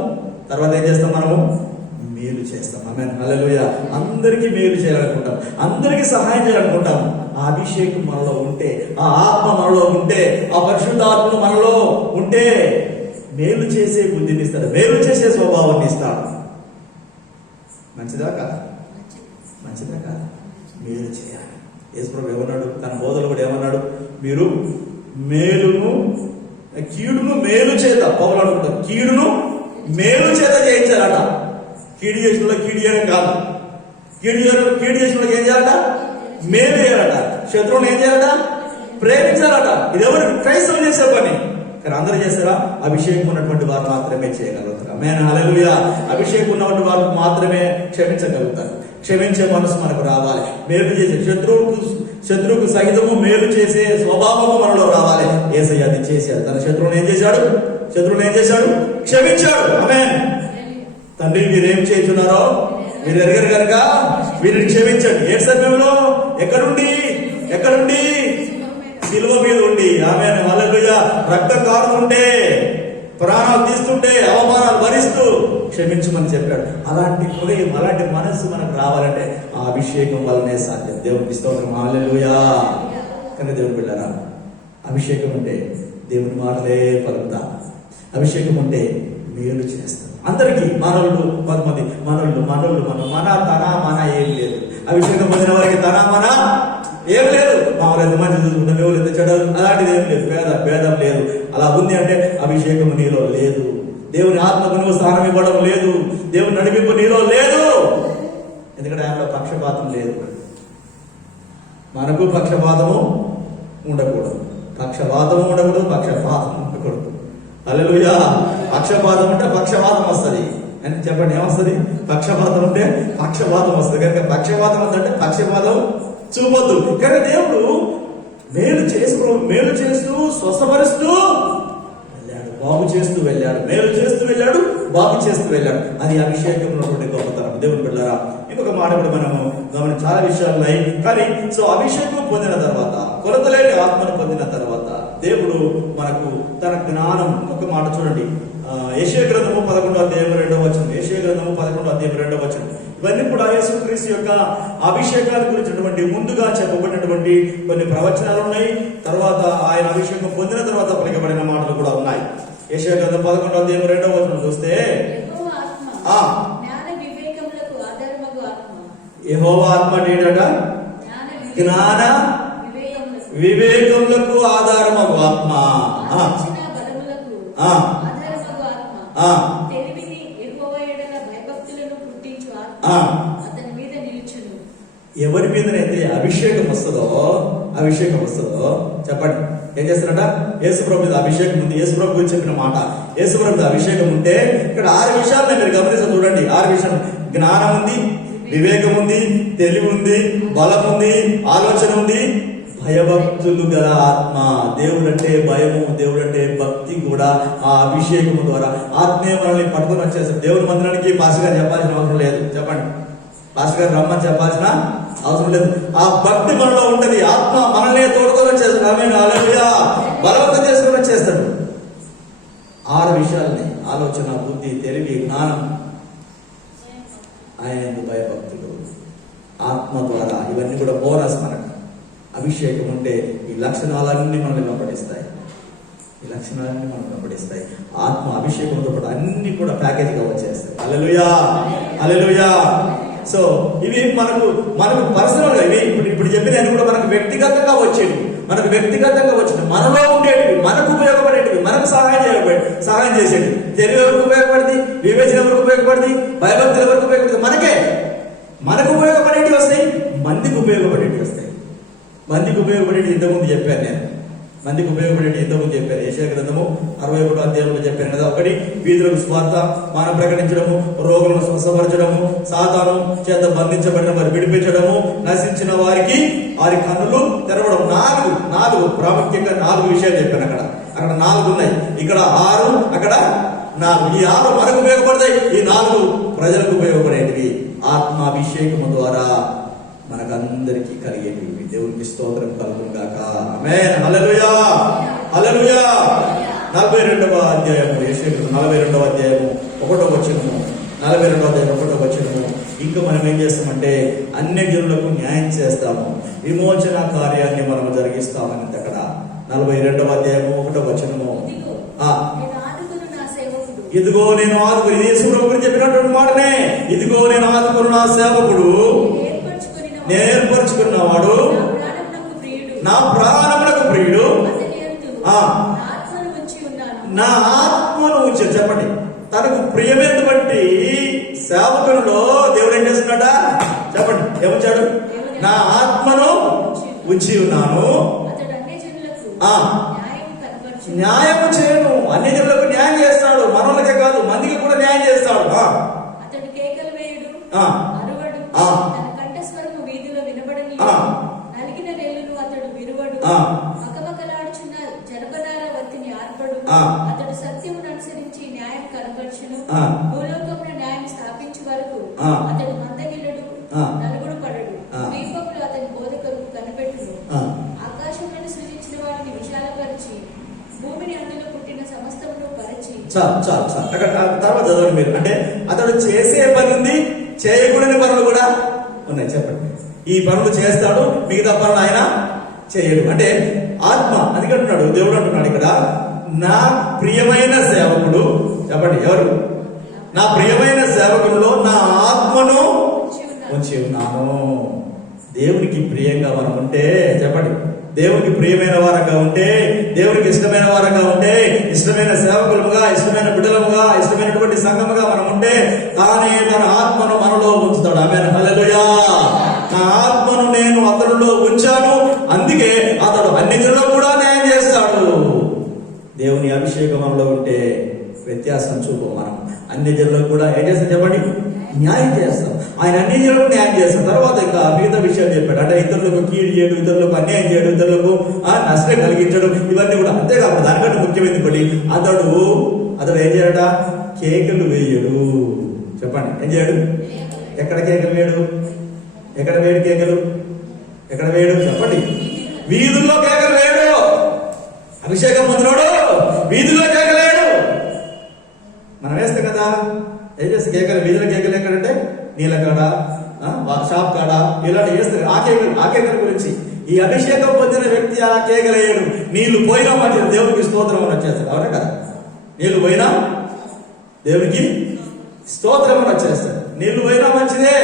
తర్వాత ఏం చేస్తాం? మనము మేలు చేస్తాం. ఆమేన్, హల్లెలూయా. అందరికీ మేలు చేయాలనుకుంటాం, అందరికీ సహాయం చేయాలనుకుంటాం. ఆ అభిషేకం మనలో ఉంటే, ఆ ఆత్మ మనలో ఉంటే, ఆ పరిశుద్ధాత్మ మనలో ఉంటే మేలు చేసే బుద్ధిని ఇస్తాడు, మేలు చేసే స్వభావాన్ని ఇస్తాడు. మంచిదా కాదా? మేలు చేయాలి. యేసుప్రభువు ఏమన్నాడు? తన బోధనలో కూడా ఏమన్నాడు? మీరు కీడును మేలు చేత, పౌలు అనుకుంటారు, కీడును మేలు చేత చేయించాలట. కీడు చేసిన కీడు చేయడం కాదు, కీడు చేసిన ఏం చేయాలట? మేలు చేయాలట. శత్రువుని ఏం చేయాలట? ప్రేమించాలట. ఇది ఎవరు? క్రైస్తవులు చేసే పని. కానీ అందరూ చేస్తారా? అభిషేకం ఉన్నటువంటి వారు మాత్రమే చేయగలుగుతారు. ఆమేన్, హల్లెలూయా. అభిషేకం ఉన్నటువంటి వారు మాత్రమే క్షమించగలుగుతారు. క్షమించే మనసు మనకు రావాలి. మేలు చేసే శత్రువుకు సహితము మేలు చేసే స్వభావము మనలో రావాలి. యేసయ్య అది చేశాడు. తన శత్రువుని ఏం చేశాడు? శత్రువులు ఏం చేశాడు? క్షమించాడు. ఆమేన్. తండ్రి వీరేం చేస్తున్నారో మీరు ఎరగరు కనుక వీరిని క్షమించండి. ఏ సమయంలో? ఎక్కడుండి? శిలువ మీద ఉండి. ఆమేన్. హల్లెలూయా. రక్తం కారుతుంటే, ప్రాణాలు తీస్తుంటే, అవమానాలు భరిస్తూ క్షమించమని చెప్పాడు. అలాంటి హృదయం, అలాంటి మనస్సు మనకు రావాలంటే ఆ అభిషేకం వల్లనే సాధ్యం. దేవునికి స్తోత్రం. హల్లెలూయా. కానీ దేవుని బిడ్డలారా, అభిషేకం అంటే దేవుని మాటలే పలుకుతా. అభిషేకం అంటే మేలు చేస్తాం. అందరికీ మానవులు, కొంతమంది మనోళ్ళు మన ఏం లేదు. అభిషేకం పొందిన వారికి తన మన ఏం లేదు. మామూలు ఎంత మంచి చూసుకుంటాం, ఎవరు ఎంత చెడ్డలు, అలాంటిది ఏం లేదు. భేదం లేదు. అలా ఉంది అంటే అభిషేకం నీలో లేదు. దేవుని ఆత్మకు నువ్వు స్థానం ఇవ్వడం లేదు. దేవుని నడిపింపు నీలో లేదు. ఎందుకంటే ఆయనలో పక్షపాతం లేదు. మనకు పక్షపాతము ఉండకూడదు. పక్షపాతం ఉండకూడదు. హల్లెలూయా. పక్షపాతం ఉంటే పక్షపాతం వస్తుంది అని చెప్పండి. ఏమొస్తుంది? పక్షపాతం ఉంటే పక్షపాతం వస్తుంది. కనుక పక్షపాతం ఉందంటే పక్షపాతం చూపొద్దు. కానీ దేవుడు మేలు చేస్తూ స్వస్థపరుస్తూ వెళ్ళాడు, బాగు చేస్తూ వెళ్ళాడు. మేలు చేస్తూ వెళ్ళాడు, బాగు చేస్తూ వెళ్ళాడు. అది అభిషేకం ఉన్నటువంటి గొప్పతనం. దేవుని బిడ్డలారా, ఇంకొక మాట కూడా మనము చాలా విషయాలు ఉన్నాయి. కానీ అభిషేకం పొందిన తర్వాత, కొలతలేని ఆత్మను పొందిన తర్వాత దేవుడు మనకు తన జ్ఞానం, ఇంకొక మాట చూడండి, యెషయా గ్రంథము 11వ అధ్యాయం 2వ వచనం. యెషయా గ్రంథము 11వ అధ్యాయం 2వ వచనం. ఇవన్నీ కూడా యేసుక్రీస్తు యొక్క అభిషేకాన్ని గురించినటువంటి ముందుగా చెప్పబడినటువంటి కొన్ని ప్రవచనాలు ఉన్నాయి. తర్వాత ఆయన అభిషేకం పొందిన తర్వాత పలికబడిన మాటలు కూడా ఉన్నాయి. యెషయా గ్రంథం 11వ అధ్యాయం 2వ వచనం చూస్తే, యెహోవా ఆత్మ ఏంటట? జ్ఞాన వివేకములకు ఆధారమగు ఆత్మ. ఎవరి మీదనైతే అభిషేకం వస్తుందో చెప్పండి, ఏం చేస్తారట? యేసుప్రభు మీద అభిషేకం ఉంది. యేసుప్రభు గురించి చెప్పిన మాట, యేసుప్రభు మీద అభిషేకం ఉంటే ఇక్కడ 6 విషయాలను మీరు గమనించాలి. చూడండి, 6 విషయాలు. జ్ఞానం ఉంది, వివేకం ఉంది, తెలివి ఉంది, బలం ఉంది, ఆలోచన ఉంది, భయభక్తులు గల ఆత్మ. దేవుడంటే భయము, దేవుడంటే భక్తి కూడా ఆ అభిషేకము ద్వారా ఆత్మీయ మనల్ని పట్టుకొని వచ్చేస్తారు. దేవుని మందిరానికి పాస్టర్ గారు చెప్పాల్సిన అవసరం లేదు. చెప్పండి, పాస్టర్ గారు రమ్మని చెప్పాల్సిన అవసరం లేదు. ఆ భక్తి మనలో ఉంటది. ఆత్మ మనల్ని తోడుకొని వచ్చేస్తాడు. ఆమేన్. హల్లెలూయా. బలవంతం చేసుకొని వచ్చేస్తాడు. 6 విషయాలని, ఆలోచన, బుద్ధి, తెలివి, జ్ఞానం, ఆయన భయభక్తులు, ఆత్మ ద్వారా. ఇవన్నీ కూడా బోనస్ మనకు. అభిషేకం ఉంటే ఈ లక్షణాలన్నీ మనల్ని వెంబడిస్తాయి. ఆత్మ అభిషేకంతో పాటు అన్ని కూడా ప్యాకేజ్ గా వచ్చేస్తాయి. హల్లెలూయా. హల్లెలూయా. సో ఇవి మనకు పర్సనల్ గా, ఇవి ఇప్పుడు చెప్పినవి కూడా మనకు వ్యక్తిగతంగా వచ్చేవి, మనలో ఉండేటివి, మనకు ఉపయోగపడేటివి, మనకు సహాయం చేసేవి. తెలివి ఎవరికి ఉపయోగపడింది? వివేచన ఎవరికి ఉపయోగపడింది? భయభక్తులు ఎవరికి ఉపయోగపడుతుంది? మనకు ఉపయోగపడేటివి వస్తాయి, మందికి ఉపయోగపడేటివి వస్తాయి. మందికి ఉపయోగపడేటి ఇంతకుముందు చెప్పాను నేను. యెషయా గ్రంథము 61వ అధ్యాయంలో చెప్పాను కదా. 1, వీధులకు స్వార్థ మనం ప్రకటించడము, రోగులను స్వస్థపరచడము, సాతాను చేత బంధించబడిన వారు విడిపించడము, నశించిన వారికి వారి కన్నులు తెరవడం. 4 ప్రాముఖ్యంగా 4 విషయాలు చెప్పాను. అక్కడ 4 ఉన్నాయి, ఇక్కడ 6, అక్కడ 4. ఈ 6 మనకు ఉపయోగపడతాయి, ఈ 4 ప్రజలకు ఉపయోగపడేటివి. ఆత్మాభిషేకము ద్వారా మనకందరికీ కలిగేటివి. దేవునికి స్తోత్రం కలుగును గాక. ఆమేన్. హల్లెలూయా. హల్లెలూయా. 42వ అధ్యాయము, యెషయా 42వ అధ్యాయము 1వ వచనము, 42వ అధ్యాయం 1వ వచనము. ఇంకా మనం ఏం చేస్తామంటే అన్ని జనులకు న్యాయం చేస్తాము, విమోచన కార్యాన్ని మనం జరిగిస్తామని అక్కడ 42వ అధ్యాయము 1వ వచనము. ఇదిగో నేను ఆదుకుని, యేసుప్రభు గురించి చెప్పినటువంటి మాటనే, ఇదిగో నేను ఆదుకుని నా సేవకుడు, నేను ఏర్పరచుకున్నవాడు, నా ప్రాణమునకు ప్రియుడు, నా ఆత్మను ఉంచి. చెప్పండి, తనకు ప్రియమైనటువంటి సేవకులలో దేవుడు ఏం చేస్తున్నాడ? చెప్పండి, ఏమొచ్చాడు? నా ఆత్మను ఉంచి ఉన్నాను, న్యాయము చేయను. అన్ని జనులకు న్యాయం చేస్తాడు. మనోళ్ళకే కాదు, మందికి కూడా న్యాయం చేస్తాడు. అతడు సత్యము నలుగుడు పడడు. ఆ. ద్వీపములు అతని బోధకులకు కనిపెట్టును. ఆ. ఆకాశములను సృజించిన వాడిని విశాలపరిచి భూమిని అందులో పుట్టిన సమస్తమును పరిచి. చాలు అక్కడ తర్వాత చదవండి మీరు. అంటే అతడు చేసే పని ఉంది, చేయకూడని పనులు కూడా ఉన్నాయి. చెప్పండి, ఈ పనులు చేస్తాడు, మిగతా పనులు ఆయన చేయడు. అంటే ఆత్మ అందుకే అంటున్నాడు, దేవుడు అంటున్నాడు ఇక్కడ, నా ప్రియమైన సేవకుడు. చెప్పండి, ఎవరు? నా ప్రియమైన సేవకుడిలో నా ఆత్మను ఉంచి ఉన్నాను. దేవునికి ప్రియంగా మనం ఉంటే, చెప్పండి, దేవునికి ప్రియమైన వారంగా ఉంటే, దేవునికి ఇష్టమైన వారంగా ఉంటే, ఇష్టమైన సేవకులుగా, ఇష్టమైన బిడ్డలముగా, ఇష్టమైనటువంటి సంఘముగా మనం ఉంటే, తానే తన ఆత్మను మనలో ఉంచుతాడు. ఆమేన్, హల్లెలూయా. నా ఆత్మను నేను అతనిలో ఉంచాను, అందుకే అతడు అన్ని జనుల్లో కూడా న్యాయం చేస్తాడు. దేవుని అభిషేకం మనలో ఉంటే వ్యత్యాసం చూపు. మనం అన్ని జనులకు కూడా ఏం చేస్తాం? చెప్పండి, న్యాయం చేస్తాం. ఆయన అన్ని జనులకు న్యాయం చేస్తాం. తర్వాత ఇంకా మిగతా విషయాలు చెప్పాడు. అంటే ఇతరులకు కీడు చేయడు, ఇతరులకు అన్యాయం చేయడు, ఇతరులకు నష్టం కలిగించడం, ఇవన్నీ కూడా. అంతేకాదు, దానికంటే ముఖ్యమైనది ఒకటి, అతడు ఏం చేయడట? కేకలు వేయడు. చెప్పండి, ఏం చేయడు? ఎక్కడ కేకలు వేయడు? ఎక్కడ వేడు కేకలు? ఎక్కడ వేయడు? చెప్పండి, వీధుల్లో కేకలు వేయడు. అభిషేకం పొందినోడు వీధుల్లో కేకలేడు. మనం వేస్తాం కదా, ఏం చేస్తే కేకలు, వీధుల కేకలు ఎక్కడంటే నీళ్ళ కాడ, షాప్ కాడ, ఇలాంటి వేస్తారు. ఆ కేకల గురించి. ఈ అభిషేకం పొందిన వ్యక్తి ఆ కేకలేయడు. నీళ్లు పోయినా మంచిది, దేవునికి స్తోత్రం అని వచ్చేస్తాడు. అవునా కదా? నీళ్లు పోయినా దేవునికి స్తోత్రం అని వచ్చేస్తాడు. నీళ్లు పోయినా మంచిదే,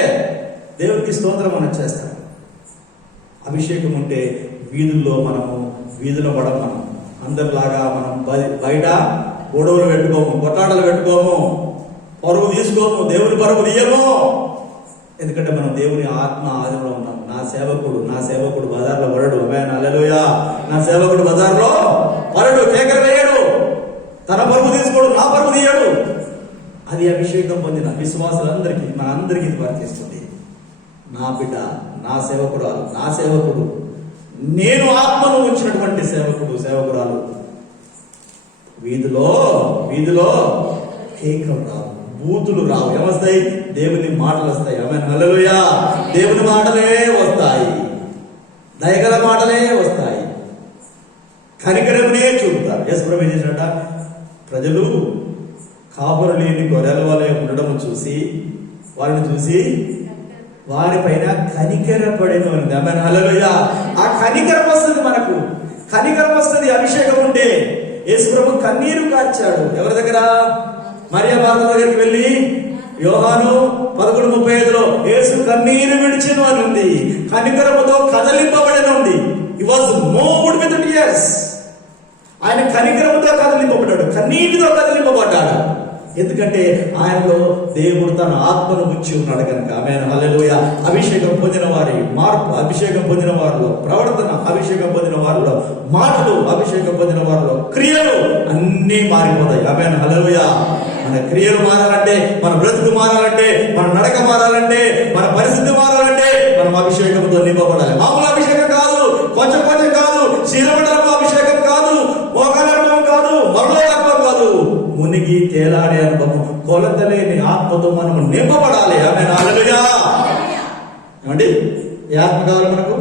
దేవునికి స్తోత్రం అని వచ్చేస్తాడు. అభిషేకం ఉంటే వీధుల్లో పడం. మనం అందరిలాగా మనం బయట గొడవలు పెట్టుకోము, కొట్లాటలు పెట్టుకోము, పరువు తీసుకోము, దేవుని పరువు తీయము. ఎందుకంటే మనం దేవుని ఆత్మ ఆదిలో ఉన్నాం. నా సేవకుడు బజార్లో పడడు. ఆమేన్, హల్లెలూయా. నా సేవకుడు బజార్లో పడడు, కేకలు వేయడు, తన పరువు తీసుకోడు, నా పరువు తీయడు. అది అభిషేకం పొందిన విశ్వాసులందరికీ, మనందరికీ వర్తిస్తుంది. నా బిడ్డ, నా సేవకుడు, నేను ఆత్మను ఉంచినటువంటి సేవకురాలు వీధిలో కేకలు రావు, బూతులు రావు. ఏమొస్తాయి? దేవుని మాటలు వస్తాయి. ఆమేన్, హల్లెలూయా. దేవుని మాటలే వస్తాయి, దయగల మాటలే వస్తాయి, కనికరమునే చూపుతారు. యేసుప్రభు ఏం చేశాడట? ప్రజలు కాపరు లేని గొర్రెల వలె ఉండడం వారిని చూసి వారిపైన కనికరపడేను అని. ఆమేన్, హల్లెలూయా. ఆ కనికరం వస్తుంది, మనకు కనికరం వస్తుంది అభిషేకం ఉంటే. యేసుప్రభు కన్నీరు కార్చాడు. ఎవరి దగ్గర? మరియ మార్త దగ్గరికి వెళ్ళి, యోహాను 11:35లో యేసు కన్నీరు విడిచెను అని ఉంది. కనికరముతో కదలింపబడేను ఉంది. He was moved with tears. ఆయన కనికరముతో కదలింపబడ్డాడు, కన్నీటితో కదలింపబడ్డాడు. ఎందుకంటే ఆయనలో దేవుడు తన ఆత్మను ఉంచి ఉన్నాడు కనుక. ఆమేన్, హల్లెలూయా. అభిషేకం పొందిన వారి మార్పు, అభిషేకం పొందిన వారిలో ప్రవర్తన, అభిషేకం పొందిన వారిలో మాటలు, అభిషేకం పొందిన వారిలో క్రియలు అన్నీ మారిపోతాయి. ఆమేన్, హల్లెలూయా. మన క్రియలు మారాలంటే, మన బ్రతుకు మారాలంటే, మన నడక మారాలంటే, మన పరిస్థితి మారాలంటే మనం అభిషేకంతో నింపబడాలి. మామూలు అభిషేకం కాదు, కొంచెం కాదు, శీలమండలము అభిషేకం కాదు, మోకాల అనుభవం కాదు, మరో అనుభవం కాదు, మునిగి తేలాడే అనుభవం, కొలతలేని ఆత్మతో మనము నింపబడాలి. ఆమేన్, హల్లెలూయా. ఏమండి, ఏ ఆత్మ కావాలి మనకు?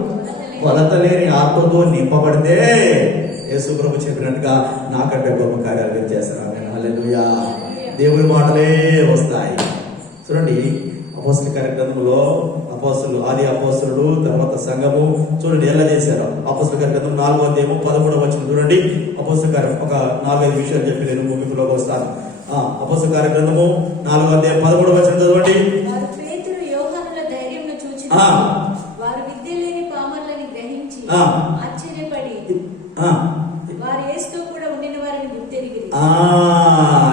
కొలతలేని ఆత్మతో నింపబడితే యేసు ప్రభు చెప్పినట్టుగా నాకంటే గొప్ప కార్యాలు చేస్తారు. ఆమేన్, హల్లెలూయా. దేవుని మాటలే వస్తాయి. చూడండి, అపోస్తల కార్యక్రమంలో ఆది అపోస్తలుడు, తర్వాత సంఘము చూడండి ఎలా చేశారు. అపోస్తల కార్యక్రమం 4వ అధ్యాయము 13వ వచనం చూడండి. అపోస్తల కార్యం ఒక 4-5 విషయాలు చెప్పి నేను ముగింపులోకి వస్తాను. అపోస్తల కార్యక్రమము 4వ అధ్యాయం 13వ వచనం చదవండి. పేతురు యోహానుల ధైర్యమును చూచి వారు విద్య లేని పామరులని గ్రహించి ఆశ్చర్యపడి వారు యేసుతో కూడా ఉండిన వారిని గుర్తెరిగిరి.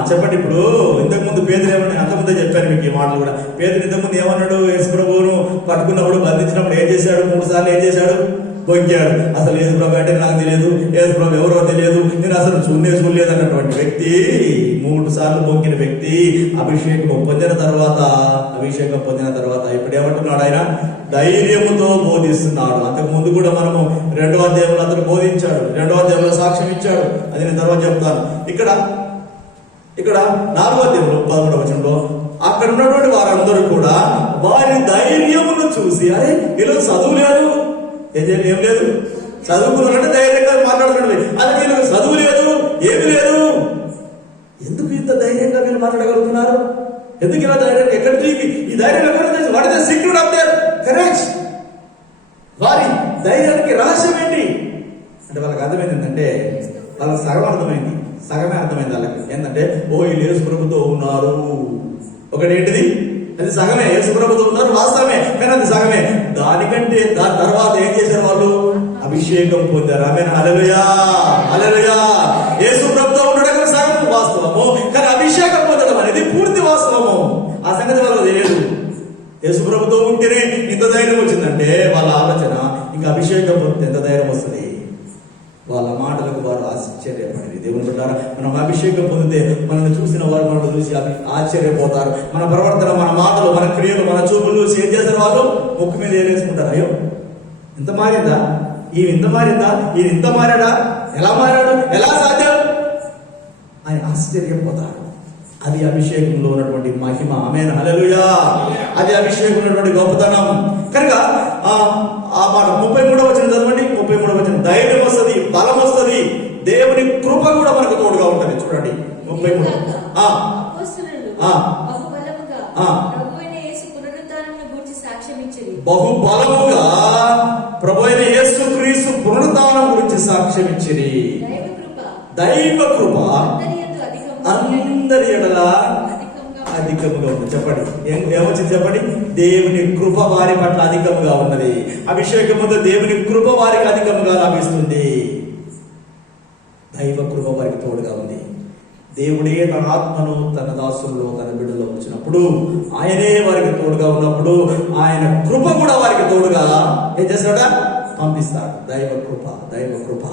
చెప్పండి, ఇప్పుడు ఇంతకుముందు పేదలు ఏమన్నా, అంతకుముందే చెప్పాను మీకు ఈ మాటలు కూడా. పేదలు ఇంతకుముందు ఏమన్నాడు? యేసు ప్రభువును పట్టుకున్నప్పుడు, బంధించినప్పుడు ఏం చేశాడు? 3 సార్లు ఏం చేశాడు? బొంకాడు. అసలు యేసు ప్రభు అంటే నాకు తెలియదు, యేసు ప్రభు ఎవరో తెలియదు, నేను అసలు చూడలేదు అన్నటువంటి వ్యక్తి, 3 సార్లు బొంకిన వ్యక్తి అభిషేకం పొందిన తర్వాత ఇప్పుడు ఏమంటున్నాడు? ఆయన ధైర్యముతో బోధిస్తున్నాడు. అంతకు ముందు కూడా మనము 2వ అధ్యాయంలో అతను బోధించాడు, 2వ అధ్యాయంలో సాక్ష్యం ఇచ్చాడు. అది నేను తర్వాత చెప్తాను. ఇక్కడ 4వ అధ్యాయంలో 13వ వచనంలో అక్కడ ఉన్నటువంటి వారందరూ కూడా వారి ధైర్యమును చూసి అరే వీళ్ళు చదువు లేదు, ఏం లేదు, చదువుకున్నారంటే ధైర్యంగా మాట్లాడుతున్నాడు. అదే వీళ్ళు చదువు లేదు, ఏమి లేదు, ఎందుకు ఇంత ధైర్యంగా వీళ్ళు మాట్లాడగలుగుతున్నారు? ఎందుకు ఇలా ధైర్యం? ఎక్కడ ఈ ధైర్యం ఎక్కడ? What is the secret of their courage? వారి ధైర్యానికి రహస్యం ఏంటి అంటే వాళ్ళకి అర్థమైంది ఏంటంటే, వాళ్ళకి సగం అర్థమైంది, సగమే అర్థమైంది వాళ్ళకి. ఏంటంటే ఓ వీళ్ళు యేసు ప్రభుతో ఉన్నారు, ఒకటి ఏంటిది, అది సగమే. యేసు ప్రభుతో ఉన్నారు వాస్తవమే, కానీ అది సగమే. దానికంటే దాని తర్వాత ఏం చేశారు వాళ్ళు? అభిషేకం పొందారు. ఆమేన్, హల్లెలూయా, హల్లెలూయా. యేసు ప్రభుతో ఉండడం సగం వాస్తవము, కానీ అభిషేకం పొందడం అనేది పూర్తి వాస్తవము. ఆ సంగతి వాళ్ళకి తెలియదు. యేసు ప్రభుతో ఉంటేనే ఇంత ధైర్యం వచ్చిందంటే వాళ్ళ ఆలోచన, ఇంకా అభిషేకం పొందితే ఎంత ధైర్యం వస్తుంది? వాళ్ళ మాటలకు వారు ఆశ్చర్యపడింది. దేవుని బిడ్డలారా, మనం అభిషేకం పొందితే మనల్ని చూసిన వారు మనల్ని చూసి ఆశ్చర్యపోతారు. మన ప్రవర్తన, మన మాటలు, మన క్రియలు, మన చూపులు చూసి ఏం చేస్తారు? వాళ్ళు ముక్కు మీద ఏలేసుకుంటారు. అయ్యో ఇంత మారిందా, ఈయన ఇంత మారిందా, ఈయన ఇంత మారాడా, ఎలా మారాడు, ఎలా సాధ్యం అని ఆశ్చర్యపోతారు. అది అభిషేకంలో ఉన్నటువంటి మహిమ. ఆమేన్, హల్లెలూయా. అది అభిషేకంలో ఉన్నటువంటి గొప్పతనం. కనుక ఆ మాట 33వ వచనం చదవండి. 33వ వచనం, ధైర్యం వస్తుంది, బలం వస్తుంది, దేవుని కృప కూడా మనకు తోడుగా ఉంటుంది. చూడండి 33. బహుబలముగా ప్రభు అయిన యేసు క్రీస్తు పునరుత్థానం గురించి సాక్ష్యం ఇచ్చిరి. దైవ కృప అందరి ఎడల అధికముగా ఉంది. చెప్పండి ఏమొచ్చింది? చెప్పండి, దేవుని కృప వారి పట్ల అధికముగా ఉన్నది. అభిషేకముతో దేవుని కృప వారికి అధికముగా లభిస్తుంది. దైవ కృప వారికి తోడుగా ఉంది. దేవుడే తన ఆత్మను తన దాసుల్లో, తన బిడ్డలో ఉంచినప్పుడు, ఆయనే వారికి తోడుగా ఉన్నప్పుడు, ఆయన కృప కూడా వారికి తోడుగా ఏం చేస్తాడా? పంపిస్తాడు. దైవ కృప, దైవ కృప.